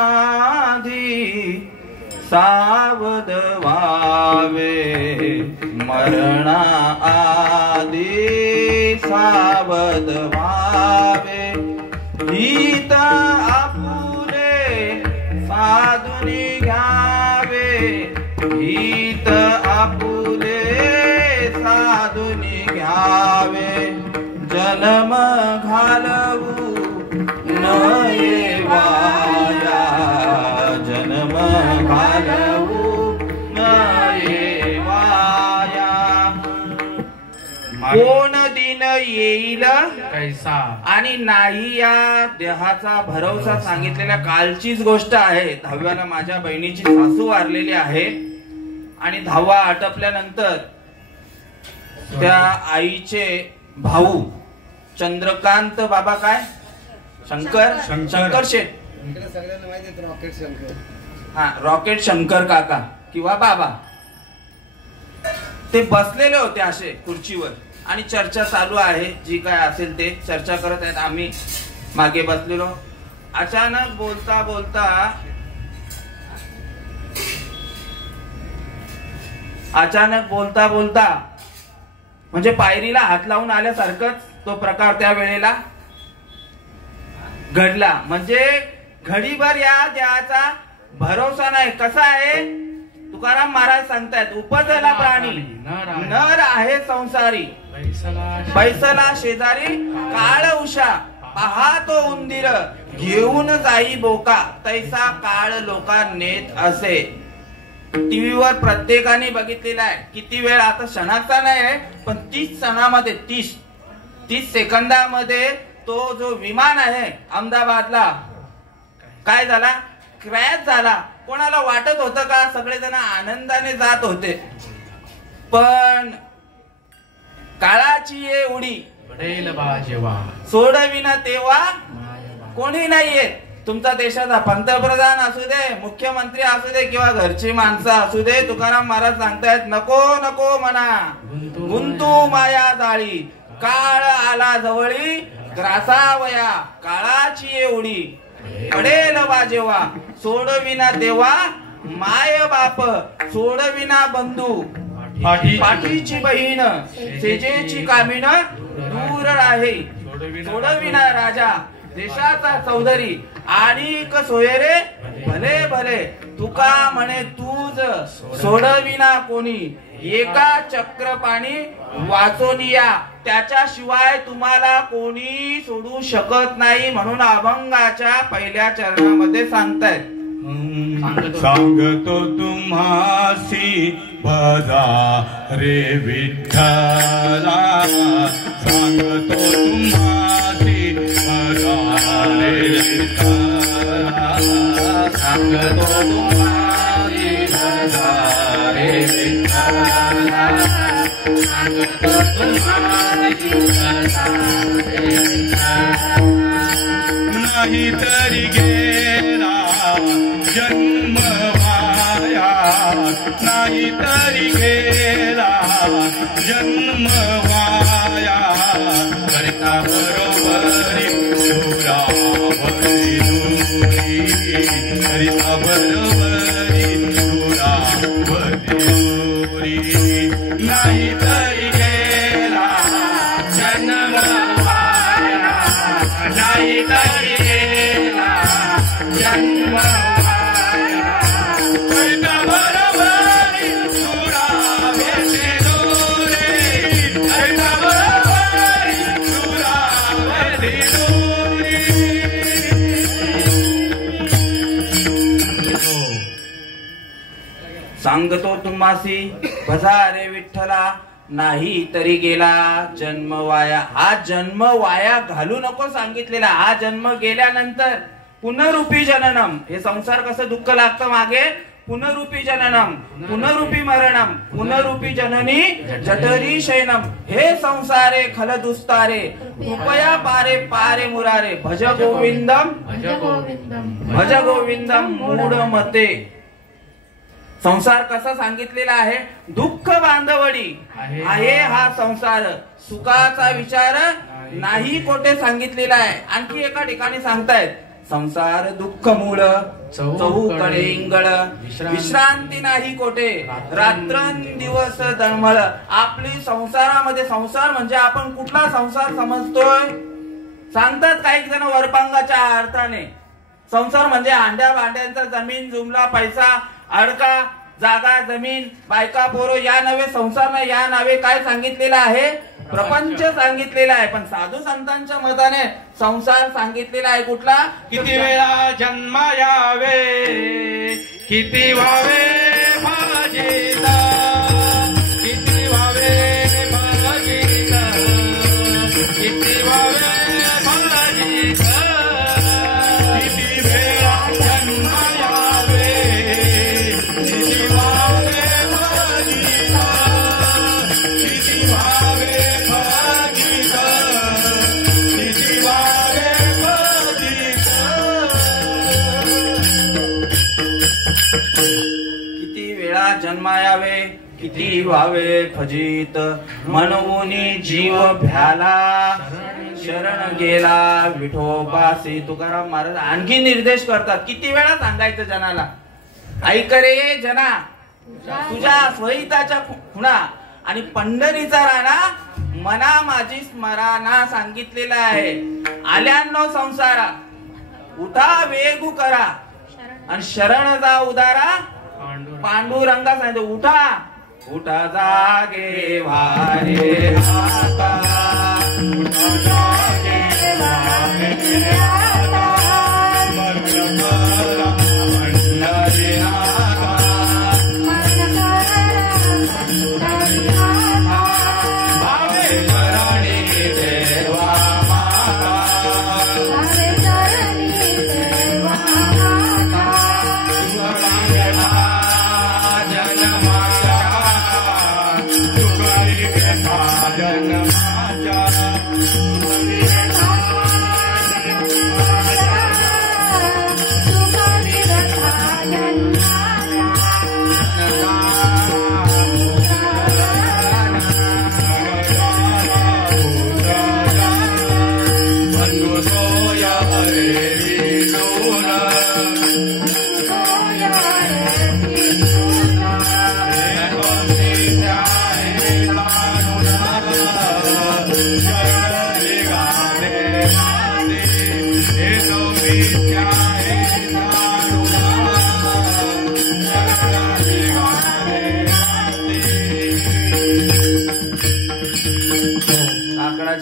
मरणादी सावध व्हावे मरणा आधी सावध व्हावे हित आपुले साधुनी घ्यावे हित आपुले साधुनी घ्यावे जन्म घालवू न येवाया जन्म घालवू न येवाया कोण दिन येईल कैसा आणि नाही या देहाचा भरवसा सांगितलेल्या कालचीच गोष्ट आहे. 10व्याला माझ्या बहिणीची सासू वारलेली आहे आणि 10वा आटपल्यानंतर त्या आईचे भाऊ चंद्रकांत बाबा काय शंकर शेठ, हा रॉकेट शंकर काका किंवा बाबा, ते बसलेले होते असे खुर्चीवर आणि चर्चा चालू आहे. जी काय असेल ते चर्चा करत आहेत. आम्ही मागे बसलेलो. अचानक बोलता बोलता म्हणजे पायरीला हात लावून आल्यासारखंच तो प्रकार त्या वेळेला घडला. म्हणजे घडीभर या देहाचा भरोसा नाही. कसा आहे तुकाराम महाराज सांगतायत, उपजला प्राणी नर आहे संसारी, बैसला शेजारी काळ उषा, पाहतो उंदीर घेऊन जाई बोका, तैसा काळ लोका नेत असे. टीव्हीवर प्रत्येकाने बघितलेला आहे. किती वेळ, आता क्षणाचा नाही आहे पण 30 क्षणामध्ये 30 सेकंदामध्ये तो जो विमान आहे अहमदाबादला काय झाला, क्रॅश झाला. कोणाला वाटत होतं का? सगळेजण आनंदाने जात होते. पण काळाची ये उडी सोडविना तेव्हा कोणी नाहीये. तुमचा देशाचा पंतप्रधान असू दे, मुख्यमंत्री असू दे किंवा घरची माणसं असू दे, तुकाराम महाराज सांगतायत नको नको म्हणा गुंतू माया जाळी, काळ आला जवळी ग्रासावया, काळाची ये उडी पडेल वाजेवा, सोडविना देवा माय बाप, सोडविना बंधू पाठीची बहीण, सेजेची कामीण दूर आहे, सोडविना राजा देशाचा चौधरी, आणि सोयरे भले भले, तुका म्हणे तूच सोडविना कोणी, एका चक्रपाणी वाचोनिया, त्याच्याशिवाय तुम्हाला कोणी सोडू शकत नाही. म्हणून अभंगाच्या पहिल्या चरणामध्ये सांगतायत, सांगतो तुम्हासी भजा रे विठ्ठला, सांगतो तुम्हासी भजा रे विठ्ठला, सांगतो तुम्हासी भजा रे विठ्ठला, सांगतो तुम्हासी भजा रे विठ्ठला. नाही तरी गेला जन्म वाया, नाही तरी गेला जन्म वाया, करता बरोबरी सुरावरी दूरी, करता बरोबरी सुरावरी दूरी, नाही तरी गेला जन्म वाया, नाही तरी गेला जन्म सांगतो तुम्हासी भजा रे विठ्ठला, नाही तरी गेला जन्म वाया. हा जन्म वाया घालू नको सांगितलेला. हा जन्म गेल्यानंतर पुनरुपी जननम, हे संसार कसं दुःख लागतं मागे, पुनरुपी जननम, पुनरुपी मरणम, पुनरुपी जननी जठरी शयनम, हे संसारे खल दुस्तारे, कृपया पारे पारे मुरारे, भज गोविंदम भज गोविंदम मूढ मते. संसार कसा सांगितलेला आहे, दुःख बांधवडी आहे हा संसार, सुखाचा विचार नाही कोठे सांगितलेला आहे. आणखी एका ठिकाणी सांगतायत, संसार दुःख मूळ चहूकडे इंगळ, विश्रांती नाही कोठे रात्रंदिवस दळमळ. आपली संसारामध्ये, संसार म्हणजे आपण कुठला संसार समजतोय सांगतात काही जण वरपांगाच्या अर्थाने. संसार म्हणजे अंड्या भांड्यांचा, जमीन जुमला, पैसा अडका, जागा जमीन, बायका पोरो, या नवे संसार नाही. या नावे काय सांगितलेलं आहे, प्रपंच सांगितलेला आहे. पण साधू संतांच्या मताने संसार सांगितलेला आहे कुठला, किती वेळा जन्म यावे, किती व्हावे भाजीला, किती व्हावे भाजीला, किती व्हावे फजित म्हणून जीव भ्याला शरण गेला विठोबासी. तुकाराम महाराज आणखी निर्देश करतात. किती वेळा सांगायचं जनाला, ऐक रे जना तुझ्या स्वहिताच्या खुणा आणि पंढरीचा राणा मना माझी स्मराना सांगितलेला आहे. आल्यानो संसारा उठा वेगू करा आणि शरण जा उदारा पांडुरंगा सांगितलं. उठा उठा जागे वारे आता, उठा जागे वारे आता,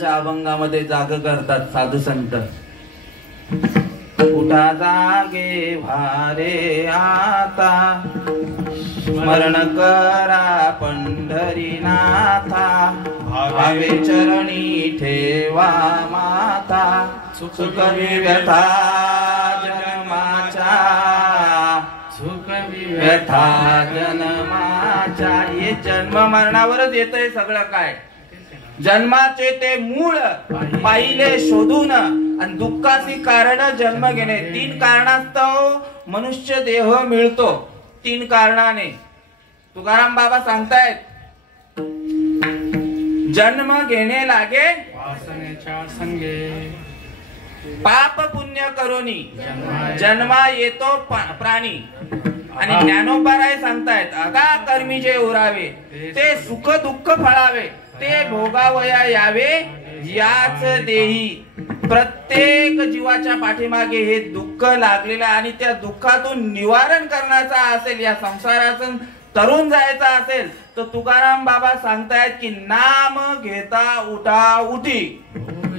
अभंगामध्ये जाग करतात साधू संत. उठा जागे भारे आता, स्मरण करा पंढरीनाथा, भावे चरणी ठेवा माता, सुख व्यथा जन्माच्या, सुख व्यथा जन्माच्या. हे जन्म मरणावरच येतंय सगळं काय. जन्माचे ते मूळ पाहिले शोधून आणि दुःखाची कारण जन्म घेणे. 3 कारणास्तव मनुष्य देह मिळतो. 3 कारणाने तुकाराम बाबा सांगतायत. जन्म घेणे लागे वासनेच्या संगे, पाप पुण्य करोनी जन्मा येतो प्राणी. आणि ज्ञानोबाराय सांगतायत अगा कर्मी जे उरावे ते सुख दुःख फळावे, ते भोगावया यावे याच देही. प्रत्येक जीवाच्या पाठीमागे हे दुःख लागलेलं आणि त्या दुःखातून निवारण करण्याचा असेल, या संसारातून तरुण जायचा असेल तर तुकाराम बाबा सांगतायत की नाम घेता उठा उठी,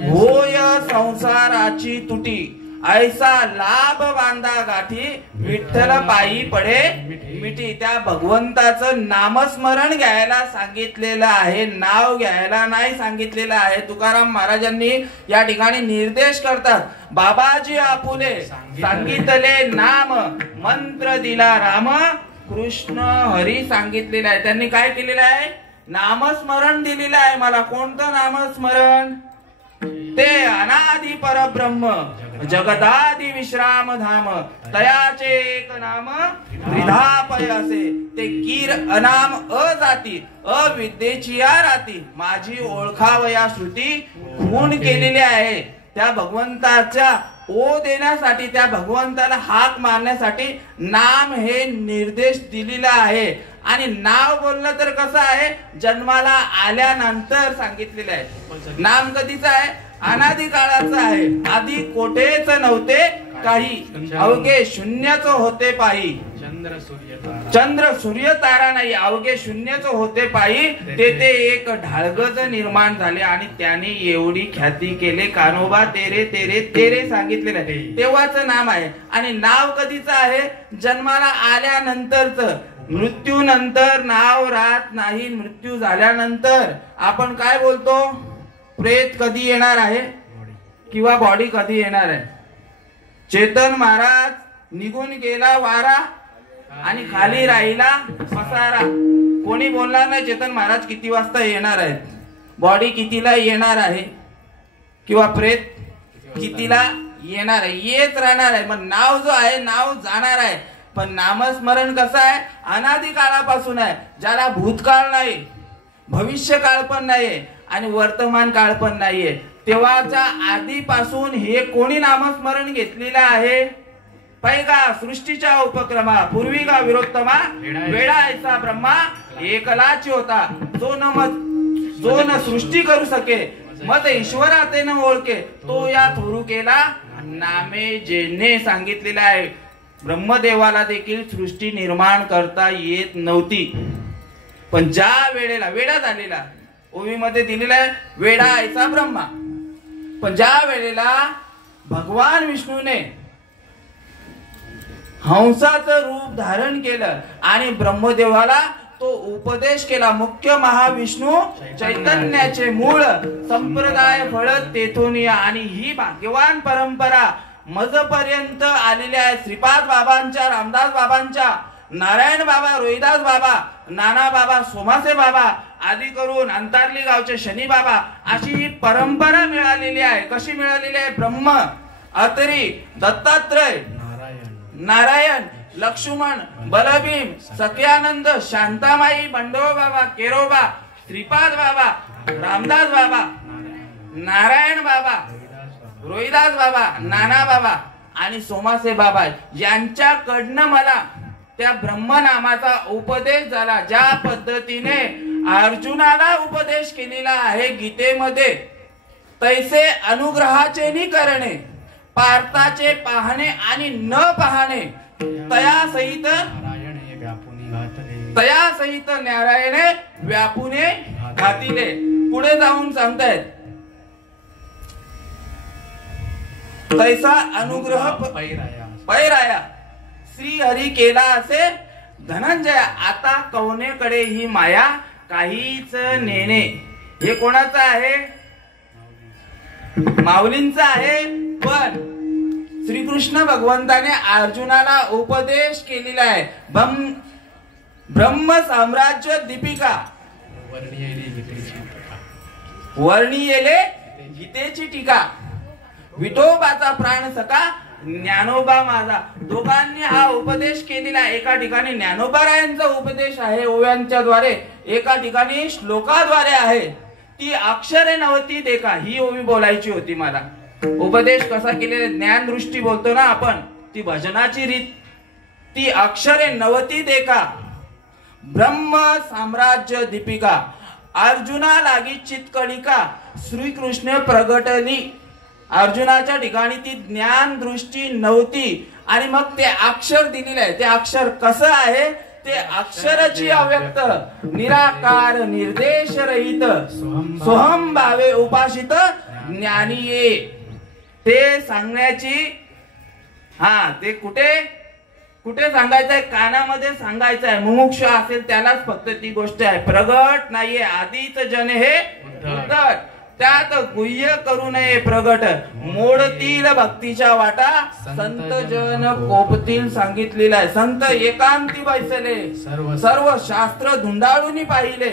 होय संसाराची तुटी. ऐसा लाभ बांधा गाठी, विठ्ठल पायी पडे मिठी. त्या भगवंताचं नामस्मरण घ्यायला सांगितलेलं आहे, नाव घ्यायला नाही सांगितलेलं आहे. तुकाराम महाराजांनी या ठिकाणी निर्देश करतात. बाबाजी आपुले सांगितले नाम, मंत्र दिला राम, कृष्ण हरी सांगितलेलं आहे. त्यांनी काय केलेलं आहे? नामस्मरण दिलेलं आहे. मला कोणतं नामस्मरण? ते अनादि परब्रह्म जगदादि विश्राम धाम, तयाचे एक नाम त्रिधापय असे. ते कीर अनाम अजाती, अविद्येची राती, माझी ओळखावया श्रुती खून केलेली आहे. त्या भगवंताच्या ओ देण्यासाठी, त्या भगवंताला हाक मारण्यासाठी नाम हे निर्देश दिलेला आहे. आणि नाव बोललं तर कसं आहे? जन्माला आल्यानंतर सांगितलेलं आहे. नाम कधीच आहे? अनादि काळाचं आहे. आधी कोठेच नव्हते काही, अवघे शून्यच होते पायी. चंद्र सूर्य तारा नाही, अवघे शून्यच होते पायी. तेथे एक ढाळगज निर्माण झाले आणि त्याने एवढी ख्याती केले. कान्होबा तेरे तेरे तेरे सांगितलेलं आहे. तेव्हाच नाम आहे. आणि नाव कधीच आहे? जन्माला आल्यानंतरच. मृत्यू नंतर नाव राहत नाही. मृत्यू झाल्यानंतर आपण काय बोलतो? प्रेत कधी येणार आहे किंवा बॉडी कधी येणार आहे? चेतन महाराज निघून गेला वारा आणि खाली राहिला पसारा. कोणी बोलणार नाही चेतन महाराज किती वाजता येणार आहेत, बॉडी कितीला येणार आहे किंवा प्रेत कितीला येणार आहे. येत राहणार आहे. मग नाव जो आहे, नाव जाणार आहे. पण नामस्मरण कसं आहे, अनादी काळापासून आहे. ज्याला भूतकाळ नाही, भविष्य काळ पण नाहीये आणि वर्तमान काळ पण नाहीये, तेव्हाच्या आधीपासून हे कोणी नामस्मरण घेतलेलं आहे. पैगा सृष्टीच्या उपक्रमा पूर्वी का विरोत्तमा वेडा ऐसा ब्रह्मा एकलाची होता. जो न सृष्टी करू सके मत ईश्वरा ते न ओळखे तो या थोरू केला नामे जेने सांगितलेलं आहे. ब्रह्मदेवाला देखील सृष्टी निर्माण करता येत नव्हती, पण ज्या वेळेला वेडा झालेला, ओवीमध्ये दिलेला आहे वेडा ऐसा ब्रह्मा, पण ज्या वेळेला भगवान विष्णूने हंसाचं रूप धारण केलं आणि ब्रह्मदेवाला तो उपदेश केला. मुख्य महाविष्णू चैतन्याचे मूळ संप्रदाय फळत तेथून आणि ही भाग्यवान परंपरा मजपर्यंत आलेली आहे. श्रीपाद बाबांच्या, रामदास बाबांच्या, नारायण बाबा, रोहिदास बाबा, नाना बाबा, सोमासे बाबा आदी करून अंतारली गावचे शनी बाबा अशी ही परंपरा मिळालेली आहे. कशी मिळालेली आहे? ब्रह्म, अतरी, दत्तात्रय, नारायण, लक्ष्मण, बलभीम, सत्यानंद, शांतामाई, बंडो बाबा, केरोबा, श्रीपाद बाबा, रामदास बाबा, नारायण बाबा, रोहिदास बाबा, नाना बाबा आणि सोमासे बाबा यांच्याकडनं मला त्या ब्रह्मनामाचा उपदेश झाला. ज्या पद्धतीने अर्जुनाला उपदेश केलेला आहे गीतेमध्ये, तैसे अनुग्रहाचे नि करणे, पार्थाचे पाहणे आणि न पाहणे, तयासहित नारायणे व्यापुने घातिले. पुढे जाऊन सांगतायत तैसा अनुग्रह पैराया श्री हरी केला असे धनंजय. आता कवनेकडे ही माया काहीच नेणे. हे कोणाचं आहे? माऊलींचं आहे. पण श्रीकृष्ण भगवंताने अर्जुनाला उपदेश केलेला आहे. ब्रह्म साम्राज्य दीपिका वर्णियेले गीतेची टीका, विठोबाचा प्राण सखा ज्ञानोबा माझा. दोघांनी हा उपदेश केलेला. एका ठिकाणी ज्ञानोबारायांचा उपदेश आहे ओव्यांच्या द्वारे, एका ठिकाणी श्लोकाद्वारे आहे. ती अक्षरे नव्हती देखा ही ओवी बोलायची होती मला. उपदेश कसा केलेला, ज्ञान दृष्टी बोलतो ना आपण, ती भजनाची रीत. ती अक्षरे नवती देखा ब्रह्म साम्राज्य दीपिका, अर्जुना लागी चितकळिका श्रीकृष्ण प्रगटली. अर्जुनाच्या ठिकाणी ती ज्ञान दृष्टी नव्हती आणि मग ते अक्षर दिलेलं आहे. ते अक्षर कसं आहे? ते अक्षराची अव्यक्त निराकार निर्देश रहित सोहम भावे उपासित ज्ञानीये. ते सांगण्याची ते कुठे सांगायचं आहे? कानामध्ये सांगायचं आहे. मुमुक्ष असेल त्यालाच फक्त ती गोष्ट आहे. प्रगट नाहीये. आधीच जन हे उद्धट, त्यात गुह्य करू नये प्रगट. मोडतील भक्तीच्या वाटा संत जन कोपतील सांगितलेलं आहे. संत एकांती बैसले सर्व शास्त्र धुंडाळून पाहिले,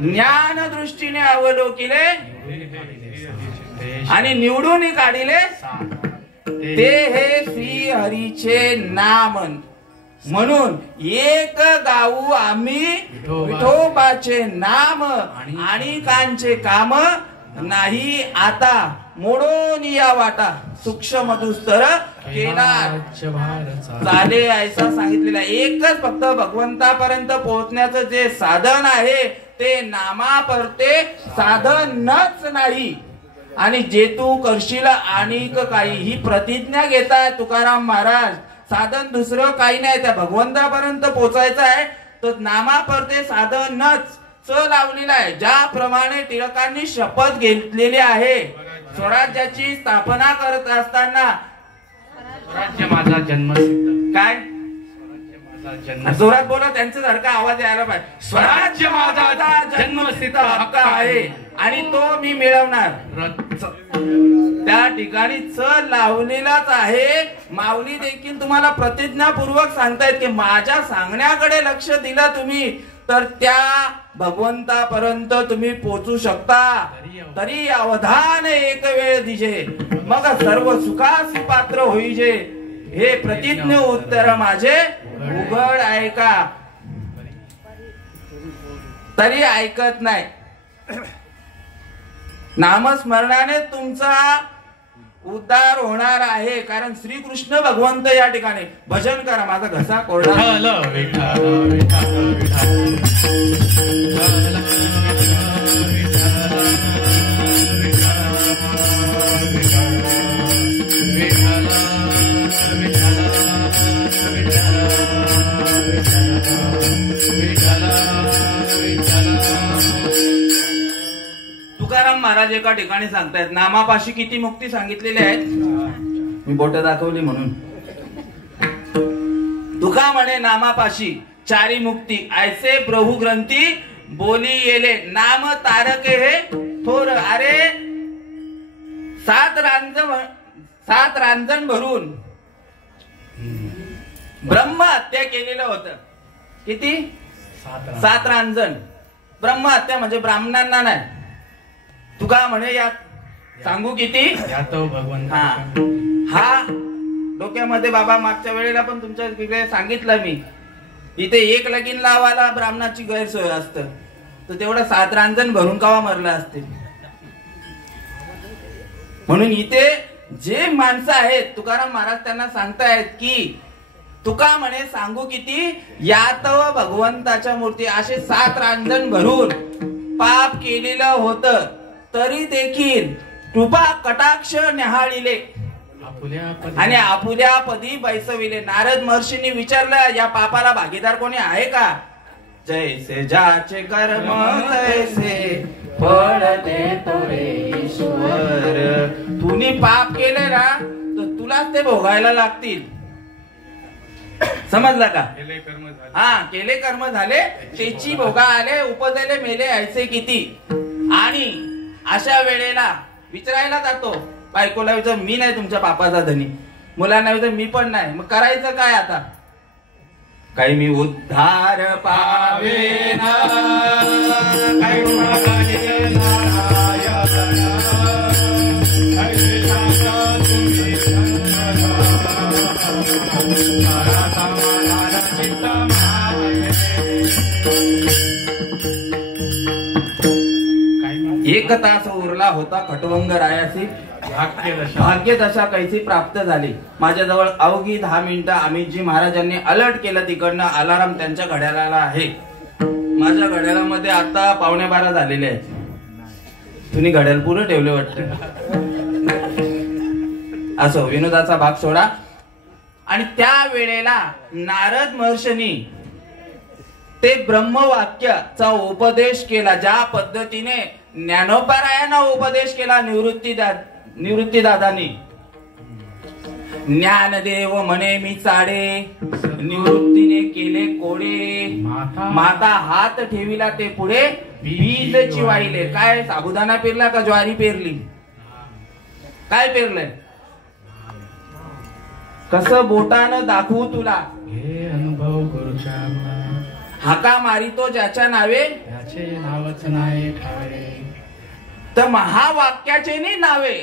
ज्ञान दृष्टीने अवलोकिले आणि निवडून काढिले. ते हे श्री हरीचे नाम म्हणून एक गाऊ आम्ही विठोबाचे नाम आणि कांचे काम नाही आता. मोडून या वाटा सूक्ष्म दुस्तर केला चाले ऐसा सांगितलेला. एकच फक्त भगवंतापर्यंत पोहोचण्याचं जे साधन आहे ते नामापरते साधनच नाही. आणि जे तू करशील आणिक काही ही प्रतिज्ञा घेताय तुकाराम महाराज. साधन दुसरं काही नाही, त्या भगवंतापर्यंत पोहोचायचं आहे तर नामापरते साधनच लावलेला आहे. ज्याप्रमाणे टिळकांनी शपथ घेतलेली आहे स्वराज्याची स्थापना करत असताना, स्वराज्य माझा जन्मसिद्ध. काय जोरात बोला, त्यांच्यासारखा आवाज यायला पाहिजे. स्वराज्य माझा जन्मसिद्ध हक्क आहे आणि तो मी मिळवणार. त्या ठिकाणी चल लावलेलाच आहे. माऊली देखील तुम्हाला प्रतिज्ञापूर्वक सांगतायत की माझ्या सांगण्याकडे लक्ष दिलं तुम्ही तर त्या भगवंतापर्यंत तुम्ही पोहोचू शकता. तरी अवधान एक वेळ दिजे मग सर्व सुखास पात्र होईजे. हे प्रतिज्ञ उत्तर माझे उघड ऐका, तरी ऐकत नाही. नामस्मरणाने तुमचा उद्धार होणार आहे. कारण श्रीकृष्ण भगवंत या ठिकाणी भजन करा. माझा घसा कोरडा. तुकाराम महाराज एका ठिकाणी सांगतायत, नामापाशी किती मुक्ती सांगितलेली आहेत. मी बोट दाखवली म्हणून. तुका म्हणे नामापाशी चारी मुक्ती, ऐसे प्रभू ग्रंथी बोली येले. नाम तारके हे थोर. अरे 7 रांजण भरून ब्रह्म हत्या केलेलं होतं. किती? 7 रांजण. ब्रह्म हत्या म्हणजे ब्राह्मणांना नाही. तुका म्हणे यात सांगू किती. हा डोक्यामध्ये बाबा मागच्या वेळेला पण तुमच्या तिकडे सांगितलं मी, इथे एक लगीन लावायला ब्राह्मणाची गैरसोय असत, तर तेवढा 7 रांजण भरून कावा मरला असते. म्हणून इथे जे माणसं आहेत तुकाराम महाराज त्यांना सांगतायत की तुका म्हणे सांगू किती, यातव भगवंताच्या मूर्ती. असे 7 रांजण भरून पाप केलेलं होतं, तरी देखील कृपा कटाक्ष न्याहाळिले आणि आपुल्या पदी बैसविले. नारद महर्षींनी विचारलं, या पापाला भागीदार कोणी आहे का? जैसे ज्याचे कर्म तैसे फळ देतो रे ईश्वर. तुम्ही पाप केले ना तर तुलाच ते भोगायला लागतील. समजला का? हा, केले कर्म झाले त्याची भोगा आले, उपजले मेले ऐसे किती. आणि अशा वेळेला विचारायला जातो बायकोला, विचार मी नाही तुमच्या पापाचा धनी, मुलांना विचार मी पण नाही, मग करायचं काय आता? काही मी उद्धार पावेना, एक तास उरला होता खटवंग रायासी, भाग्यदशा कैसी प्राप्त झाली. माझ्याजवळ अवघी 10 मिनिटं अमितजी महाराजांनी अलर्ट केलं. तिकडनं अलाराम त्यांच्या घड्याळाला आहे. माझ्या घड्याळामध्ये आता 11:15 झालेले आहेत. तुम्ही घड्याळ पुरं ठेवले वाटतं. असो, विनोदाचा भाग सोडा. आणि त्या वेळेला नारद महर्षींनी ते ब्रह्मवाक्याचा उपदेश केला. ज्या पद्धतीने ज्ञानोबारायांना उपदेश केला निवृत्ती दादांनी. ज्ञानदेव म्हणे मी चाडे, निवृत्तीने केले कोडे. माता हात ठेविला ते पुढे बीज चिवाईले. काय साबुदाणा पेरला का ज्वारी पेरली? काय पेरलंय? कसं बोटानं दाखवू तुला? हे अनुभव गुरुच्या हाका मारितो ज्याच्या नावे, त्याचे नावच नाही ठावे. तर महावाक्याचे नी नावे,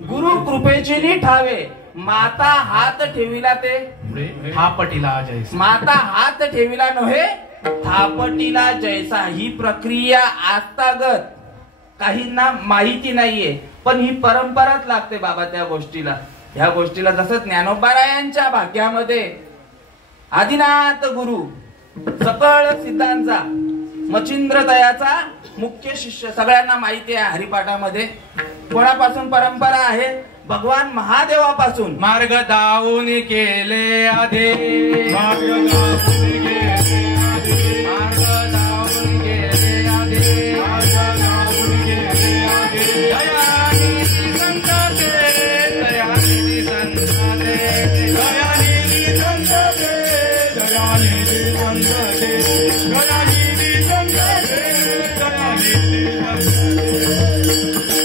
गुरु कृपेचे नी ठावे. माता हात ठेविला ते थापटीला जैसा. माता हात ठेविला नव्हे थापटीला जैसा. ही प्रक्रिया आजतागत काहींना माहिती नाहीये, पण ही परंपराच लागते बाबा त्या गोष्टीला. ह्या गोष्टीला जसं ज्ञानोबारायांच्या भाग्यामध्ये आदिनाथ गुरु, सकळ सिद्धांचा, मच्छिंद्र दयाचा मुख्य शिष्य, सगळ्यांना माहिती आहे. हरिपाठामध्ये कोणापासून परंपरा आहे? भगवान महादेवापासून. मार्ग दावून केले आधे, मार्ग दावून केले आधे, मार्ग दावून केले आधे, मार्ग दावून केले आधे. दयानिधी संत दे, दयानिधी संत दे, दयानिधी संत दे, दयानिधी संत दे, दयानिधी संत दे, दयानिधी संत दे.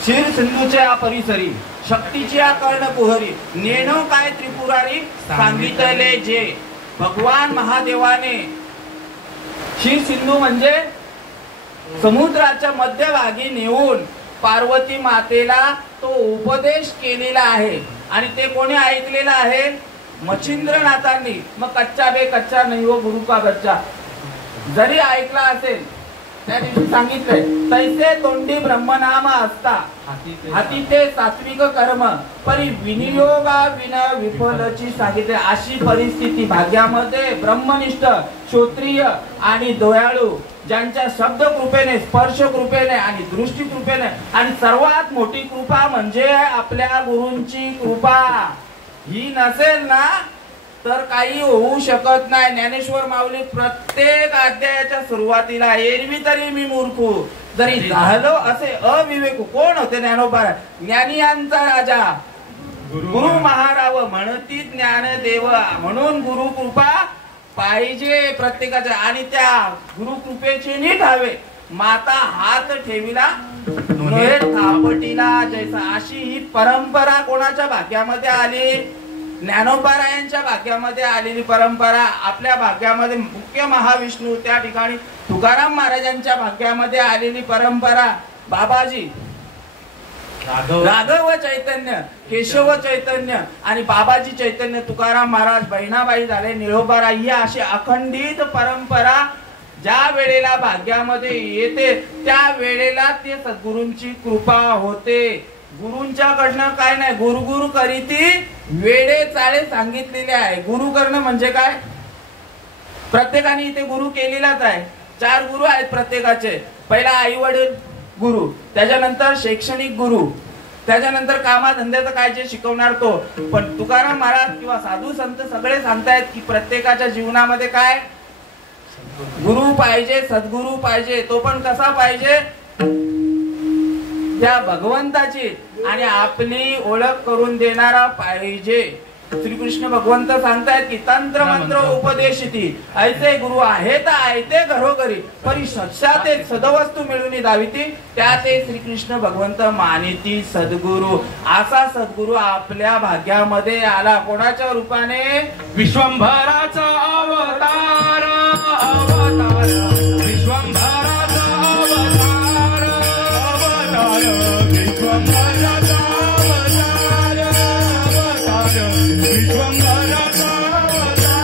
क्षीर सिंधूच्या परिसरी, शक्तीच्या कर्णकुहरी, नेणो काय त्रिपुरारी, सांगितले जे. भगवान महादेवाने क्षीर सिंधू म्हणजे समुद्राच्या मध्यभागी नेऊन पार्वती मातेला तो उपदेश केलेला आहे. आणि ते कोणी ऐकलेलं आहे? मच्छिंद्रनाथांनी. मग कच्चा बे कच्चा नाही हो गुरु का बच्चा जरी ऐकला असेल, त्या दिवशी सांगितलंय तैसे तोंडी ब्रह्मनाम असता हाती ते सात्विक कर्म परी विनियोगा विना विफलची सांगितले. अशी परिस्थिती भाग्यामध्ये ब्रह्मनिष्ठ श्रोत्रिय आणि दयाळू ज्यांच्या शब्द कृपेने, स्पर्श कृपेने आणि दृष्टी कृपेने, आणि सर्वात मोठी कृपा म्हणजे आपल्या गुरूंची कृपा, ही नसेल ना तर काही होऊ शकत नाही. ज्ञानेश्वर माऊली प्रत्येक अध्यायाच्या सुरुवातीला एरवी तरी मी मूर्खू जरी झालो असे अविवेकू. कोण होते ज्ञानोबा? ज्ञानियांचा राजा गुरु महाराव म्हणती ज्ञानदेव. म्हणून गुरु कृपा पाहिजे प्रत्येकाच्या, आणि त्या गुरु कृपेची नीट हवे. माता हात ठेविला थापटीला जैसा. अशी ही परंपरा कोणाच्या भाग्यामध्ये आली? ज्ञानोबारायांच्या भाग्यामध्ये आलेली परंपरा. आपल्या भाग्यामध्ये मुख्य महाविष्णू, त्या ठिकाणी तुकाराम महाराजांच्या भाग्यामध्ये आलेली परंपरा. बाबाजी राघव चैतन्य, केशव चैतन्य आणि बाबाजी चैतन्य, तुकाराम महाराज, बहिणाबाई झाले, निळोबाराय, ही अशी अखंडित परंपरा ज्या वेळेला भाग्यामध्ये येते त्या वेळेला ते सद्गुरूंची कृपा होते. गुरूंच्याकडनं काय नाही, गुरु करीती वेडे चाळे सांगितलेले आहे. गुरु करणं म्हणजे काय? प्रत्येकाने इथे गुरु केलेलाच आहे. 4 गुरु आहेत प्रत्येकाचे. पहिला आई वडील गुरु, त्याच्यानंतर शैक्षणिक गुरु, त्याच्यानंतर कामाधंद्याचं काय जे शिकवणार तो. पण तुकाराम महाराज किंवा साधू संत सगळे सांगतायत की प्रत्येकाच्या जीवनामध्ये काय गुरु पाहिजे, सद्गुरु पाहिजे. तो पण कसा पाहिजे? त्या भगवंताची आणि आपली ओळख करून देणारा पाहिजे. श्रीकृष्ण भगवंत सांगतायत की तंत्र मंत्र उपदेशिती ऐसे गुरु आहेत ऐते घरोघरी परी सत्साते सदवस्तू मिळून दाविती. त्या ते श्रीकृष्ण भगवंत मानिती सद्गुरु. असा सद्गुरु आपल्या भाग्यामध्ये आला. कोणाच्या रूपाने? विश्वंभराचा अवतार, अवतार विश्वंभराचा अवतार, अवतार विश्वंभराचा अवतार, अवतार विश्वंभराचा अवतार.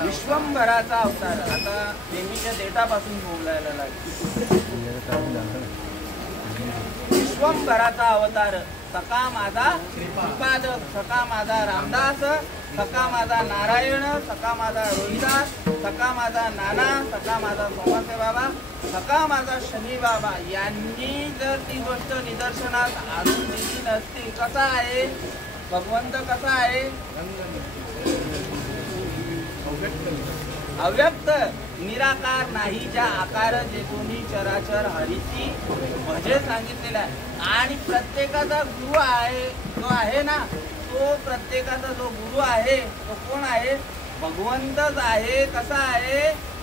विश्वंभराचा अवतार. आता नेहमीच्या डेटापासून बोलायला लागेल. विश्वंभराचा अवतार. सखा माझा श्रीपाद, सखा माझा रामदास, सखा माझा नारायण, सखा माझा रोहिदास, सखा माझा नाना, सखा माझा सोमासे बाबा, सखा माझा शनी बाबा. यांनी जर ती गोष्ट निदर्शनात आणून दिली नसती. कसा आहे भगवंत? कसा आहे? अव्यक्त निराकार नाही, ज्या आकार जे कोणी चराचर हरीची म्हणजे सांगितलेला आहे. आणि प्रत्येकाचा गुरु आहे, जो आहे ना, तो प्रत्येकाचा जो गुरु आहे तो कोण आहे? भगवंतच आहे. कसा आहे?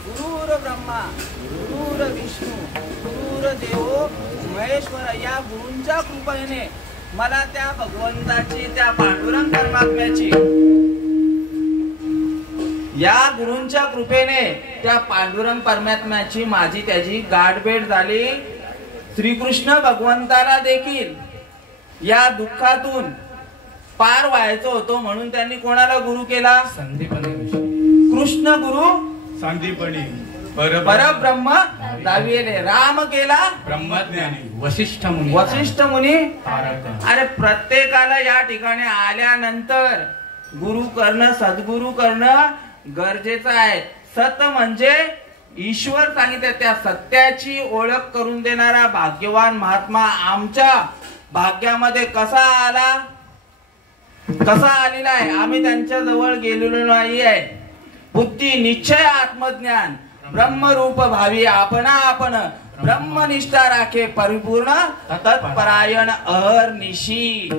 गुरुर ब्रह्मा, गुरुर विष्णू, गुरुर देवो महेश्वर. या गुरूंच्या कृपेने मला त्या भगवंताची, त्या पांडुरंग परमात्म्याची, या गुरूंच्या कृपेने त्या पांडुरंग परमात्म्याची माझी त्याची गाठभेट झाली. श्रीकृष्ण भगवंताला देखील या दुःखातून पार व्हायचं होतं म्हणून त्यांनी कोणाला गुरु केला? संदीपनी कृष्ण गुरु संदीपनी परब्रह्म दाविले. राम केला ब्रह्मज्ञानी वशिष्ठ मुनी. वशिष्ठ मुनी. तारक. अरे प्रत्येकाला या ठिकाणी आल्यानंतर गुरु करणं, सद्गुरु करणं गरजेचं आहे. सत म्हणजे ईश्वर सांगितले, त्या सत्याची ओळख करून देणारा भाग्यवान महात्मा आमच्या भाग्यामध्ये कसा आलेला आहे. आम्ही त्यांच्या जवळ गेलेलो नाही आहे. बुद्धी निश्चय आत्मज्ञान ब्रह्मरूप भावी आपण ब्रह्मनिष्ठा राखे परिपूर्ण तत्परायण अहर्निशी.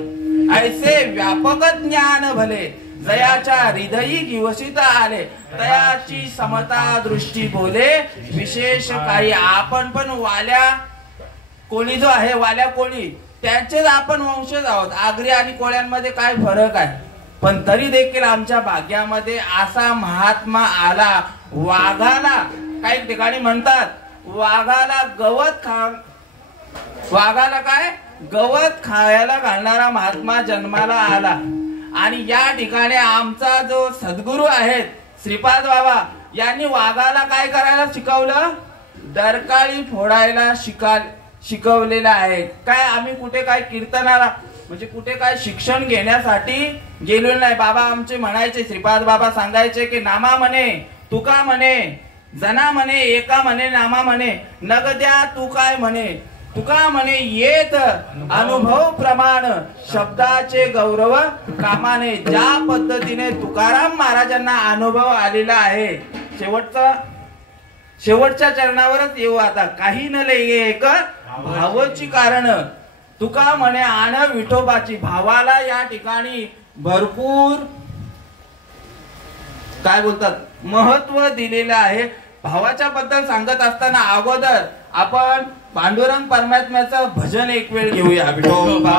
ऐसे व्यापक ज्ञान भले जयाच्या हृदयी दिवसित आले. तयाची समता दृष्टी बोले विशेष काही. आपण पण वाल्या कोळी जो आहे, वाल्या कोळी त्यांचेच आपण वंशज आहोत. आगरी आणि कोळ्यांमध्ये काय फरक आहे, पण तरी देखील आमच्या भाग्यामध्ये असा महात्मा आला. वाघाला काही ठिकाणी म्हणतात वाघाला गवत खायला घालणारा महात्मा जन्माला आला. आणि या ठिकाणी आमचा जो सद्गुरु आहेत श्रीपाद बाबा यांनी वाघाला काय करायला शिकवलं? डरकाळी फोडायला शिकवलेलं आहे. काय आम्ही कुठे काय कीर्तनाला म्हणजे कुठे काय शिक्षण घेण्यासाठी गेलो नाही. बाबा आमचे म्हणायचे, श्रीपाद बाबा सांगायचे की नामा म्हणे तुका म्हणे, जना म्हणे एका म्हणे, नामा म्हणे नगद्या तू काय म्हणे, तुका म्हणे येत अनुभव प्रमाण, शब्दाचे गौरव कामाने. ज्या पद्धतीने तुकाराम महाराजांना अनुभव आलेला आहे. शेवटच्या चरणावरच येऊ आता. काही न लगे एक भावाची कारण तुका म्हणे आण विठोबाची. भावाला या ठिकाणी भरपूर काय बोलतात महत्व दिलेलं आहे. भावाच्या बद्दल सांगत असताना अगोदर आपण पांडुरंग परमात्म्याचं भजन एक वेळ घेऊया. विठोबा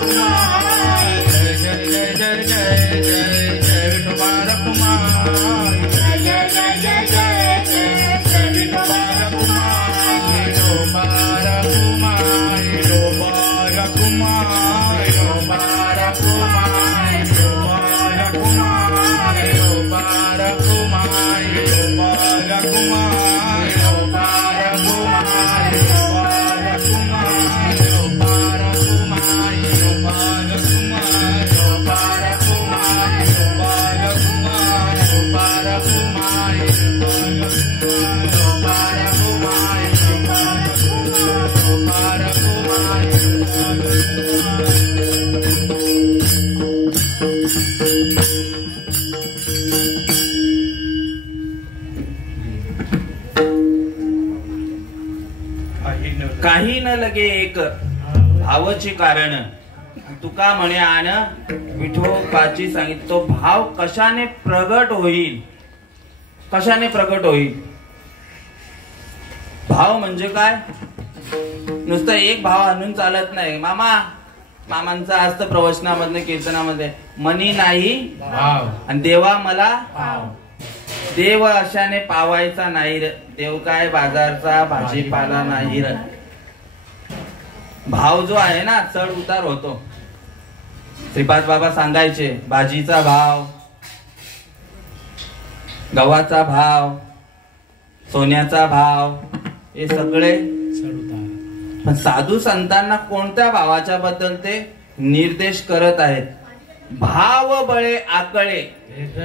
कुमार जय जय जय जय जय जय जय विठोबार कुमार जय जय जय जय जय जय जय विठोबार कुमार विठोबार कुमार विठोबार कुमार विठोबार कुमार विठोबार कुमार विठोबार कुमार विठोबार कुमार विठोबार काही न लगे एक भावची कारण तुका म्हणे आण विठोबाची सांगितलं. तो भाव कशाने प्रगट होईल, कशाने प्रगट होईल? भाव म्हणजे काय? नुसतं एक भाव आणून चालत नाही. मामांचं असतं प्रवचनामध्ये कीर्तनामध्ये, मनी नाही भाव आणि देवा मला भाव. देव अशाने पावायचा नाही रे. देव काय बाजारचा भाजीपाला नाही रे. भाव जो आहे ना चढ उतार होतो. श्रीपाद बाबा सांगायचे भाजीचा भाव, गव्हाचा भाव, सोन्याचा भाव, हे सगळे पण साधू संतांना कोणत्या भावाच्या बद्दल ते निर्देश करत आहेत. भाव बळे आकळे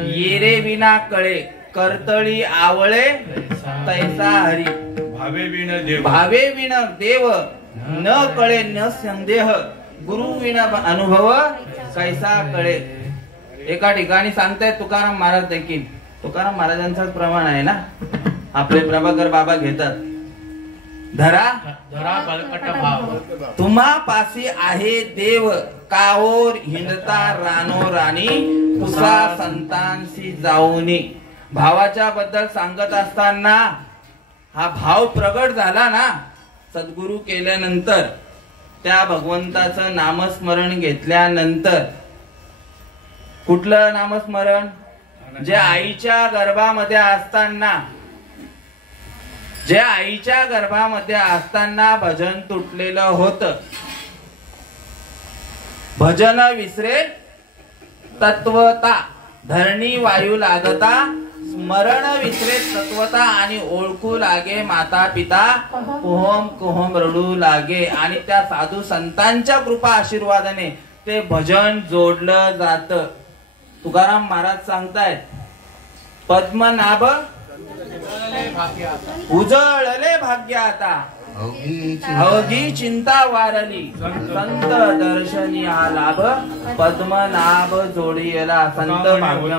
येरे विना कळे कर्तळी आवळे तैसा हरी. भावे विण देव भावे विण देव न कळे न संदेह गुरु विण अनुभव कैसा कळे. एका ठिकाणी सांगतायत तुकाराम महाराज देखील. तुकाराम महाराजांचाच प्रमाण आहे ना. आपले प्रभाकर बाबा घेतात धरा धरा बळकट भाव. तुम्हा पासी आहे देव काओर हिंडता रानो राणी तुसा संतांशी जाऊनी. भावाच्या बद्दल सांगत असताना हा भाव प्रगट झाला ना सद्गुरु केल्यानंतर, त्या भगवंताचं नामस्मरण घेतल्यानंतर. कुठलं नामस्मरण? जे आईच्या गर्भामध्ये असताना, जे आईच्या गर्भामध्ये असताना भजन तुटलेलं होतं. भजन विसरे तत्वता धरणी वायू लागता स्मरण विसरे तत्वता आणि ओळखू लागे माता पिता कोहम कोहम रडू लागे. आणि त्या साधू संतांच्या कृपा आशीर्वादाने ते भजन जोडलं जात. तुकाराम महाराज सांगतायत पद्मनाभ उजळले भाग्य आता अवघी चिंता वारली संत दर्शनी हा लाभ पद्मनाभ जोडीला संत भाग्य.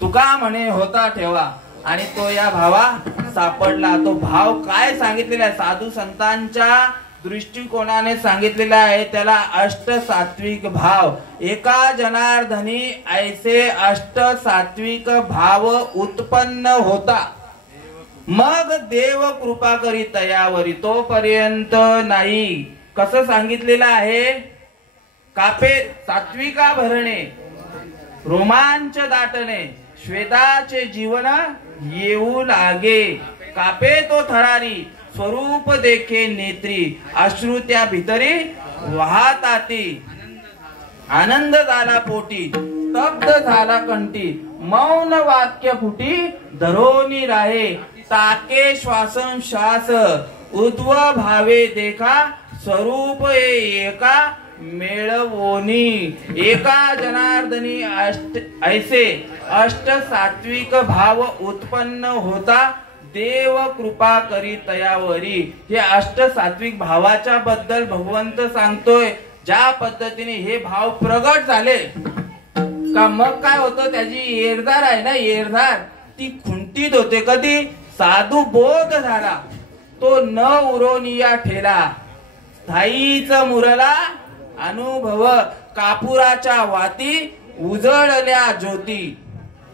तुका म्हणे होता ठेवा आणि तो या भावा सापडला. तो भाव काय सांगितलेला आहे साधू संतांच्या दृष्टिकोनाने सांगितलेला आहे. त्याला अष्ट सात्विक भाव. एका जनार्दनी ऐसे अष्ट सात्विक भाव उत्पन्न होता. मग देव कृपा करी तयावरी. तोपर्यंत नाही. कसं सांगितलेलं आहे? कापे सात्विका भरणे रोमांच दाटणे श्वेताचे जीवन येऊ लागे. कापे तो थरारी स्वरूप देखे नेत्री अश्रू त्या भितरी वाहताती. आनंद झाला पोटी स्तब्ध झाला कंठी मौन वाक्य फुटी धरोनी राहे. ताके श्वासोश्वास उद्व भावे देखा स्वरूप एका मेळवोनी. एका जनार्दनी ऐसे अष्ट सात्विक भाव उत्पन्न होता. देव कृपा करी तयावरी. हे अष्ट सात्विक भावाच्या बद्दल भगवंत सांगतोय. ज्या पद्धतीने हे भाव प्रगट झाले का मग काय होतं? त्याची येरधार आहे ना, येरधार ती खुंटीत होते. कधी? साधू बोध झाला तो न उरोनिया ठेला. स्थायीच मुरला अनुभव कापुराच्या वाती उजळल्या ज्योती.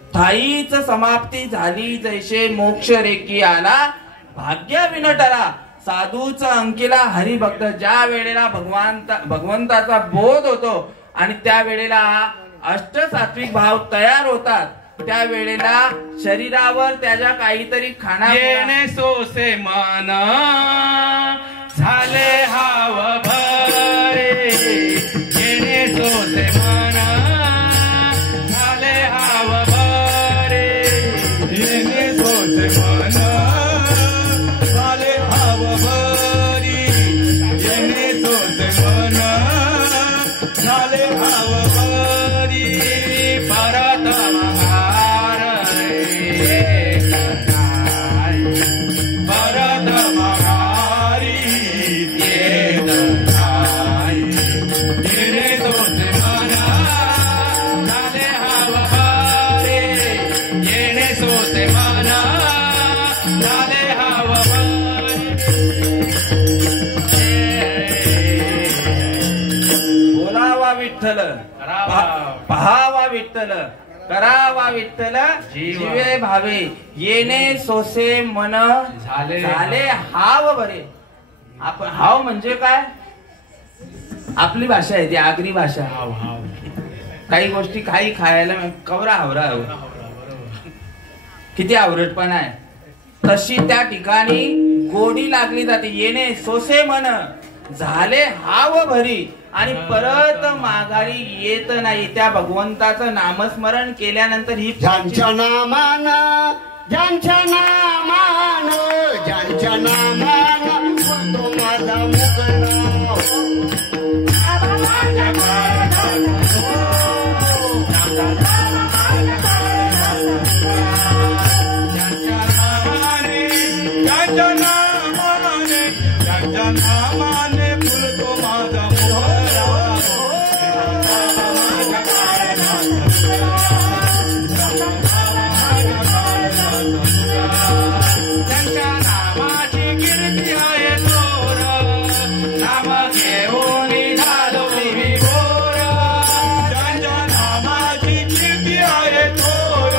स्थायीच समाप्ती झाली जैसे मोक्ष रेकी आला भाग्य विनटला साधूचा अंकीला हरिभक्त ज्या वेळेला भगवंताचा बोध होतो आणि त्या वेळेला अष्टसात्विक भाव तयार होतात, त्या वेळेला शरीरावर त्याच्या काहीतरी खाना येणे सोसे मन झाले हाव भरे, येणे सोसे मन झाले हाव भरे, येणे सोसे मन झाले हाव भरी, येणे सोसे मन झाले हाव भरी, परत महार परत महारी येत नाही, येणे सोसे मन झाले हाव भरे, येणे सोसे मन झाले हाव भरे. बोलावा विठ्ठल, पहावा विठ्ठल, करावा विठ्ठल, जीवे भावे, येणे सोसे मन झाले हाव बरे. आपण हाव म्हणजे काय? आपली भाषा आहे ती आगरी भाषा. काही गोष्टी काही खायला कवरा हावरा किती आवरटपणा आहे, तशी त्या ठिकाणी गोडी लागली जाते. येणे सोसे मन झाले हाव भरी आणि परत माघारी येत नाही. त्या भगवंताचं नामस्मरण केल्यानंतर ही ज्यांच्या नामान ज्यांच्या नामान ज्यांच्या नामान तो माझा नामाने फुलतो माझा त्यांच्या नामाची कीर्ती आहे थोर, नाम घेऊन झालो विभोर, त्यांच्या नामाची कीर्ती आहे थोर,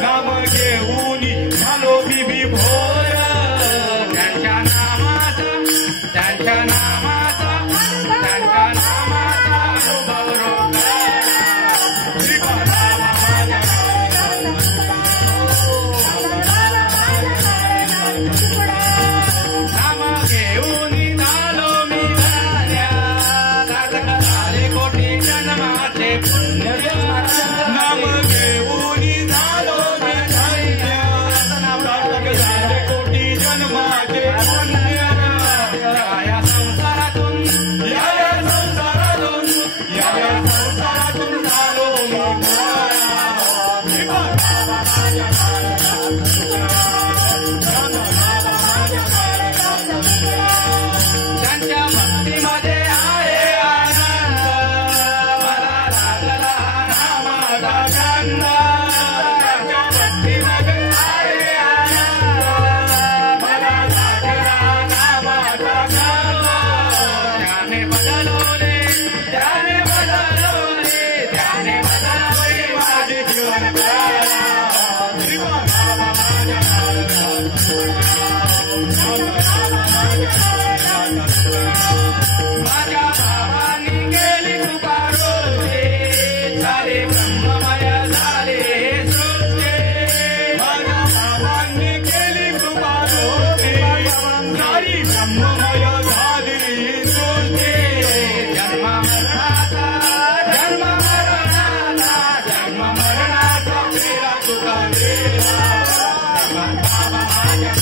नाम घेऊन झालो विभोर, त्यांच्या नामाचा त्यांच्या नामाचा त्यांच्या नामाचा अनुभव रोखला. नाम घेऊन झालो मी धन्य, साधक झाले कोटी जन्माचे पुण्य, नाम घेऊन झालो मी धन्य, साधक झाले कोटी जन्माचे पुण्य, या संसारातून या संसारातून या संसारातून झालो मी त्यांच्या भक्तीमध्ये आहे आनंद, मला लागला नामाचा छंद, त्यांच्या भक्तीमध्ये आहे आनंद, मला लागला नामाचा छंद, त्याने बदलवले त्याने बदलवले त्याने बदलवले माझे जीवन माझ्या बाबांनी केली कृपा रोजचे, झाले ब्रह्ममय झाले सृष्टी, माझ्या बाबांनी केली कृपा रोजचे, झाली ब्रह्ममय झाली सृष्टी, जन्म मरणाचा जन्म मरणाचा जन्म मरणाचा मेरा तुका वेला, बाबा माझ्या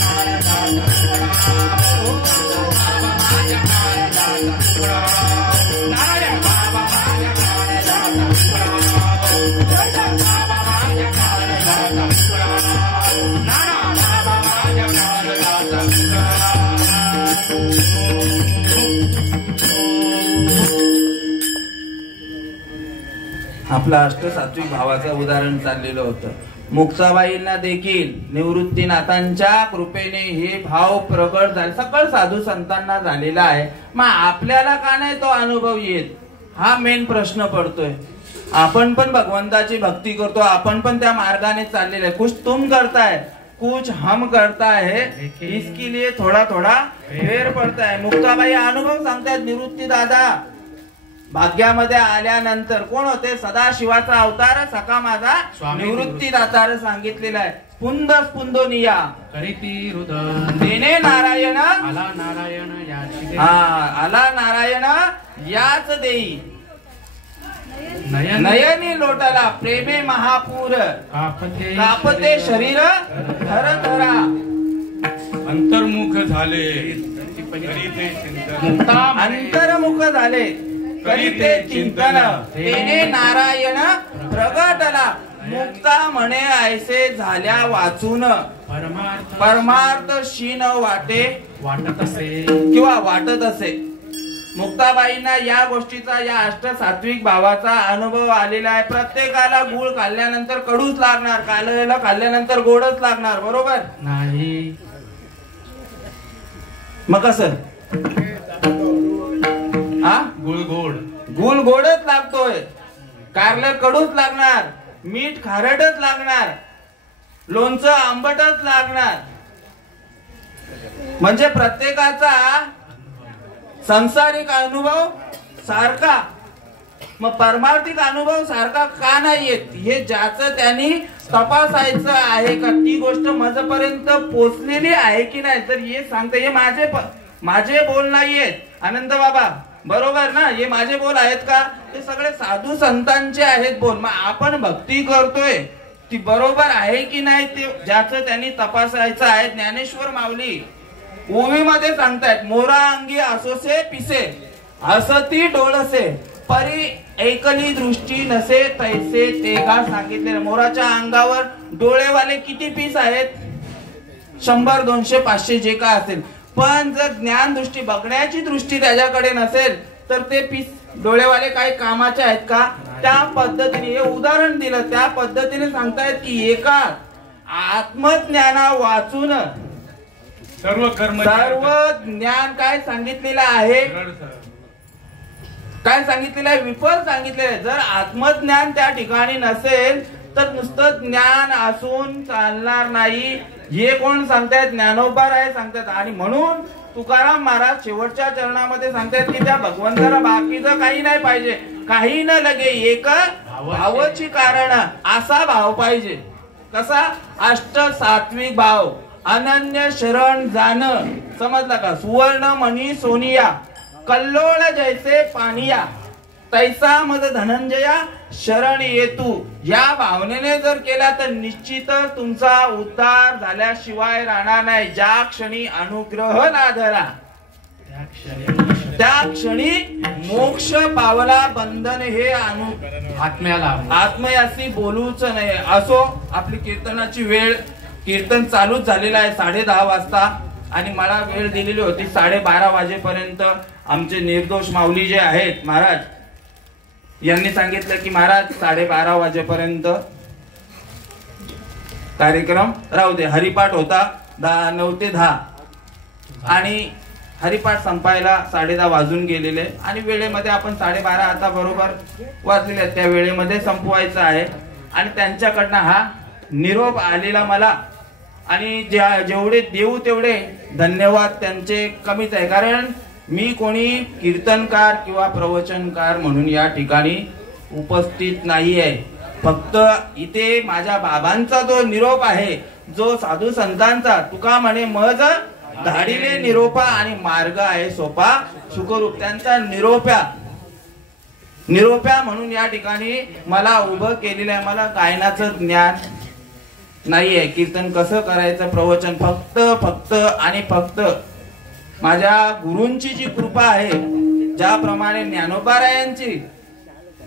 नारायण बाबा माझ्या आपला अष्टसात्विक भावाचं उदाहरण चाललेलं होतं. मुक्ताबाईंना देखील निवृत्तीनाथांच्या कृपेने हे भाव प्रगट झाले, सकळ साधू संतांना झालेला आहे. मग आपल्याला का नाही तो अनुभव येत, हा मेन प्रश्न पडतोय. आपण पण भगवंताची भक्ती करतो, आपण पण त्या मार्गाने चाललेले आहे. कुछ तुम करताय कुछ हम करता है इसके लिए थोड़ा थोड़ा फेर पडता है. मुक्ताबाई अनुभव सांगतात. निवृत्ती दादा भाग्यामध्ये आल्यानंतर कोण होते? सदाशिवाचा अवतार सखा माझा निवृत्ती दातार सांगितलेला आहे. स्पुंद स्पुंदोनिया करीती रुदन देणे नारायण आला नारायण याची आला नारायण याच देई नयनी लोटला प्रेमे महापूर कापते शरीर थर थरा. अंतर्मुख झाले करीते चिंतन अंतर्मुख झाले करीते चिंतन तेने नारायण प्रगटला. मुक्ता म्हणे ऐसे झाल्या वाचून परमार्थ शीन वाटत असे किंवा वाटत असे. मुक्ताबाईंना या गोष्टीचा या अष्टसात्विक भावाचा अनुभव आलेला आहे. प्रत्येकाला गुळ खाल्ल्यानंतर कडूच लागणार, कालवेला खाल्ल्यानंतर गोडच लागणार, बरोबर नाही? मग कसं गुळ गोडच लागतोय, कारलं कडूच लागणार, मीठ खारटच लागणार, लोणचं आंबटच लागणार. म्हणजे प्रत्येकाचा सांसारिक अनुभव सारखा, मग परमार्थिक अनुभव सारखा का नाही येत हे ज्याचं त्यांनी तपासायचं आहे का ती गोष्ट माझ्यापर्यंत पोचलेली आहे की नाही. तर हे सांगते हे माझे बोल नाहीयेत आनंद बाबा, बरोबर ना? हे माझे बोल आहेत का? ते सगळे साधू संतांचे आहेत बोल. मग आपण भक्ती करतोय ती बरोबर आहे की नाही ते ज्याचं त्यांनी तपासायचं आहे. ज्ञानेश्वर माऊली ओवीमध्ये सांगतायत, मोरा अंगी असोसे पिसे असती डोळसे परी ऐकली दृष्टी नसे तैसे ते का सांगितले. मोराच्या अंगावर डोळेवाले किती पीस आहेत? 100, 200, 500 जे का असेल. पण जर ज्ञान दृष्टी बघण्याची दृष्टी त्याच्याकडे नसेल तर ते पीस डोळेवाले काही कामाचे आहेत का? त्या पद्धतीने हे उदाहरण दिलं. त्या पद्धतीने सांगतायत की एका आत्मज्ञाना वाचून सर्व ज्ञान काय सांगितलेलं आहे? काय सांगितलेलं आहे? विफल सांगितलेलं आहे. जर आत्मज्ञान त्या ठिकाणी नसेल तर नुसतं ज्ञान असून चालणार नाही. हे कोण सांगतायत? ज्ञानोबा राय सांगतात. आणि म्हणून तुकाराम महाराज शेवटच्या चरणामध्ये सांगतायत की त्या भगवंताला बाकीचं काही नाही पाहिजे, काही न लगे एक भावाची कारण असा भाव पाहिजे. कसा? अष्ट सात्विक भाव, अनन्य शरण जाण. समजला का? सुवर्ण मणी सोनिया कल्लोळ जैसे पानिया तैसा मज धनंजया शरण येतू. या भावनेने जर केला तर निश्चितच तुमचा उद्धार झाल्याशिवाय राहणार नाही. ज्या क्षणी अनुग्रह लाधला त्या क्षणी मोक्ष पावला. बंधन हे आत्मयासी बोलूच नाही. असो, आपली कीर्तनाची वेळ, कीर्तन चालूच झालेलं आहे 10:30 वाजता आणि मला वेळ दिलेली होती 12:30 वाजेपर्यंत. आमचे निर्दोष माऊली जे आहेत महाराज यांनी सांगितलं की महाराज 12:30 वाजेपर्यंत कार्यक्रम राहू दे. हरिपाठ होता 9 ते 10 आणि हरिपाठ संपायला 10:30 वाजून गेलेले आणि वेळेमध्ये आपण 12:30 आता बरोबर वाजलेले आहेत त्या वेळेमध्ये संपवायचं आहे. आणि त्यांच्याकडनं हा निरोप आलेला मला आणि जेवढे देऊ तेवढे धन्यवाद त्यांचे कमीच आहे. कारण मी कोणी कीर्तनकार किंवा प्रवचनकार म्हणून या ठिकाणी उपस्थित नाही आहे. फक्त इथे माझ्या बाबांचा जो निरोप आहे, जो साधू संतांचा, तुका म्हणे मज धाडिले निरोपा आणि मार्ग आहे सोपा सुखरूप, त्यांचा निरोप्या म्हणून या ठिकाणी मला उभं केलेलं आहे. मला गायनाचं ज्ञान नाहीये, कीर्तन कसं करायचं, प्रवचन फक्त आणि फक्त माझ्या गुरूंची जी कृपा आहे, ज्याप्रमाणे ज्ञानोबारायांची,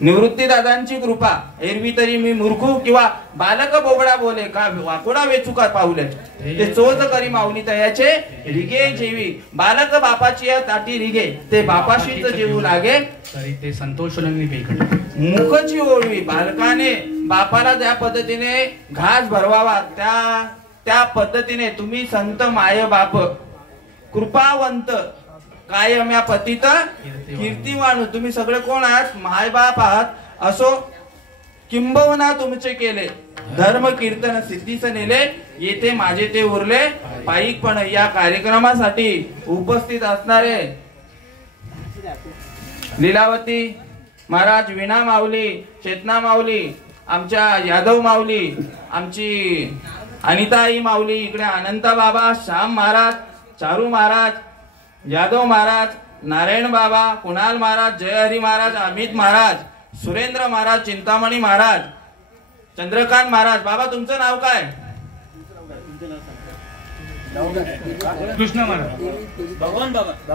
निवृत्ती दादांची कृपा. एरवी तरी मी मूर्खू किंवा बालक बोबडा बोले का वाकोडा वेचुका पावले ते चोच करी माऊली तयाचे रिगे जेवी. बालक बापाची ताटी रिगे ते बापाशीच जेवू लागे तरी ते संतोष मुखची ओळवी. बालकाने बापाला ज्या पद्धतीने घास भरवावा त्या पद्धतीने तुम्ही संत माय बाप कृपावंत कायम या पतित कीर्तिवान, तुम्ही सगळे कोण आहात? माय बाप आहात. असो, किंबहुना तुमचे केले, धर्म कीर्तन सिद्धीस नेले, येथे माझे ते उरले पायिक. पण या कार्यक्रमासाठी उपस्थित असणारे लीलावती महाराज, वीणा माऊली, चेतना माऊली, आमच्या यादव माऊली, आमची अनिताई माऊली, इकडे अनंता बाबा, श्याम महाराज, चारू महाराज, यादव महाराज, नारायण बाबा, कुणाल महाराज, जयहरी महाराज, अमित महाराज, सुरेंद्र महाराज, चिंतामणी महाराज, चंद्रकांत महाराज. बाबा तुमचं नाव काय? कृष्ण महाराज,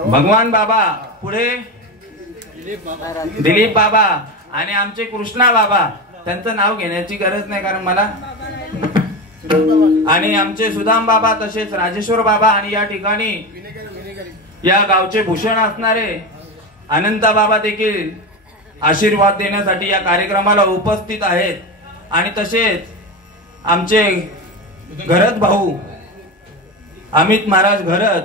भगवान बाबा. पुढे दिलीप बाबा आणि आमचे कृष्णा बाबा. त्यांचं नाव घेण्याची गरज नाही कारण मला. आणि आमचे सुदाम बाबा, तसेच राजेश्वर बाबा. आणि या ठिकाणी या गावचे भूषण असणारे अनंता बाबा देखील आशीर्वाद देण्यासाठी या कार्यक्रमाला उपस्थित आहेत. आणि तसेच आमचे घरत भाऊ अमित महाराज घरत,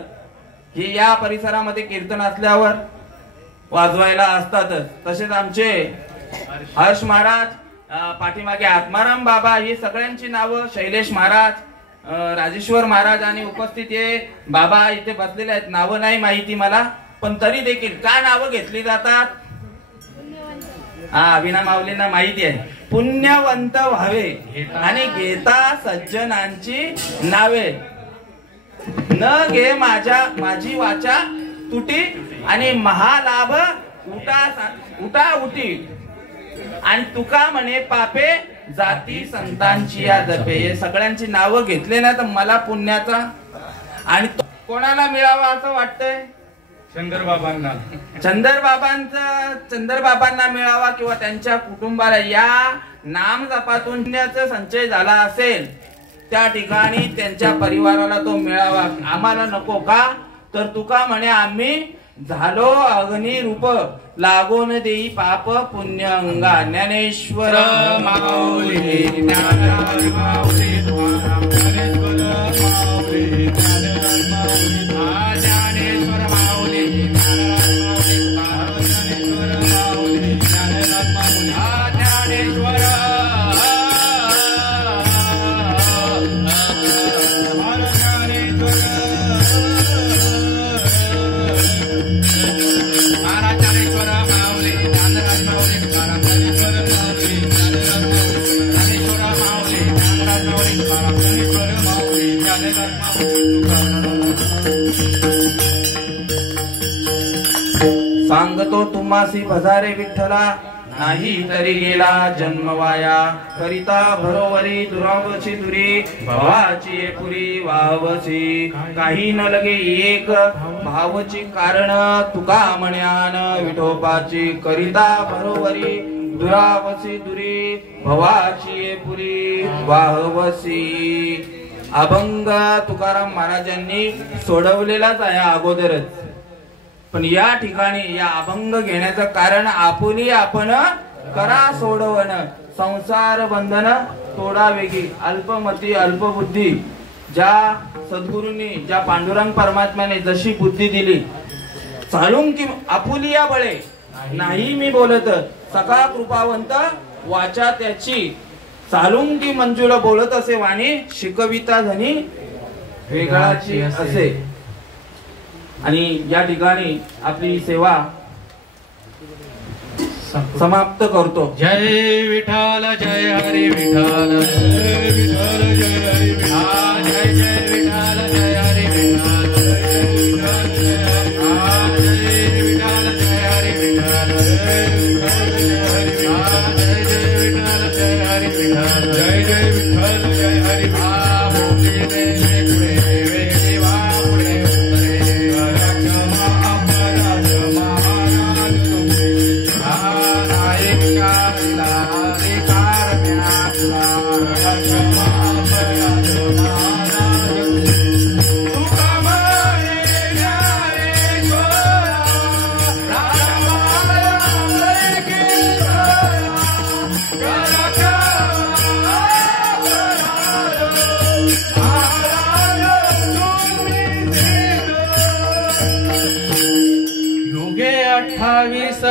हे या परिसरामध्ये कीर्तन असल्यावर वाजवायला असतातच. तसेच आमचे हर्ष महाराज, पाठीमागे आत्माराम बाबा, ही सगळ्यांची नावं, शैलेश महाराज, राजेश्वर महाराज आणि उपस्थित हे बाबा इथे बसलेले आहेत. नावं नाही माहिती मला, पण तरी देखील का नावं घेतली जातात? हा, वीणा माऊलींना माहिती आहे. पुण्यवंत व्हावे आणि घेता सज्जनांची नावे, न घे माझी वाचा तुटी आणि महालाभ उठा उठी. आणि तुका म्हणे पापे जाती संतांची या दपे. हे सगळ्यांची नावं घेतले ना तर मला पुण्याचा आणि कोणाला मिळावा असं वाटतंय? शंकर बाबांना. चंदर बाबांना मिळावा किंवा त्यांच्या कुटुंबाला. या नाम जपातून पुण्याचा संचय झाला असेल त्या ठिकाणी त्यांच्या परिवाराला तो मिळावा. आम्हाला नको का? तर तुका म्हणे आम्ही झालो अग्नी रूप, लागून देई पाप पुण्य अंगा. ज्ञानेश्वर माऊली, ज्ञानेश्वर माऊली, ज्ञानेश्वर माऊली, ज्ञानेश्वर माऊली, सांगतो तुम्हासी भजारे विठ्ठला, नाही तरी गेला जन्म वाया. करिता भरोवरी दुरावची दुरी, भावाची पुरी वावसी. काही न लगे एक भावची कारण, तुका म्हण्यान विठोबाची. करिता भरोवरी दुरावसी दुरी, भवाची पुरी वाहवसी. अभंग तुकाराम महाराजांनी सोडवलेलाच आहे अगोदरच. पण या ठिकाणी या अभंग घेण्याचं कारण आपुली आपण करा सोडवण, संसार बंधन तोडा वेगी. अल्पमती अल्पबुद्धी ज्या सद्गुरूंनी, ज्या पांडुरंग परमात्म्याने जशी बुद्धी दिली, चालून की आपुलिया बळे नाही मी बोलत, सका कृपावंत वाचा त्याची. चालून की मंजूला बोलत असे वाणी, शिकविता धनी वेगळाची असे. आणि या ठिकाणी आपली सेवा समाप्त करतो. जय विठ्ठल, जय हरी विठ्ठल, जय विठ्ठल, जय हरी विठ्ठल, जय जय विठ्ठल, जय हरी विठ्ठल, जय विठ्ठल, जय हरी विठ्ठल, जय विठ्ठल, जय हरी विठ्ठल, जय जय विठ्ठल, जय हरी विठ्ठल, जय जय विठ्ठल, जय हरी विठ्ठल. योगे 28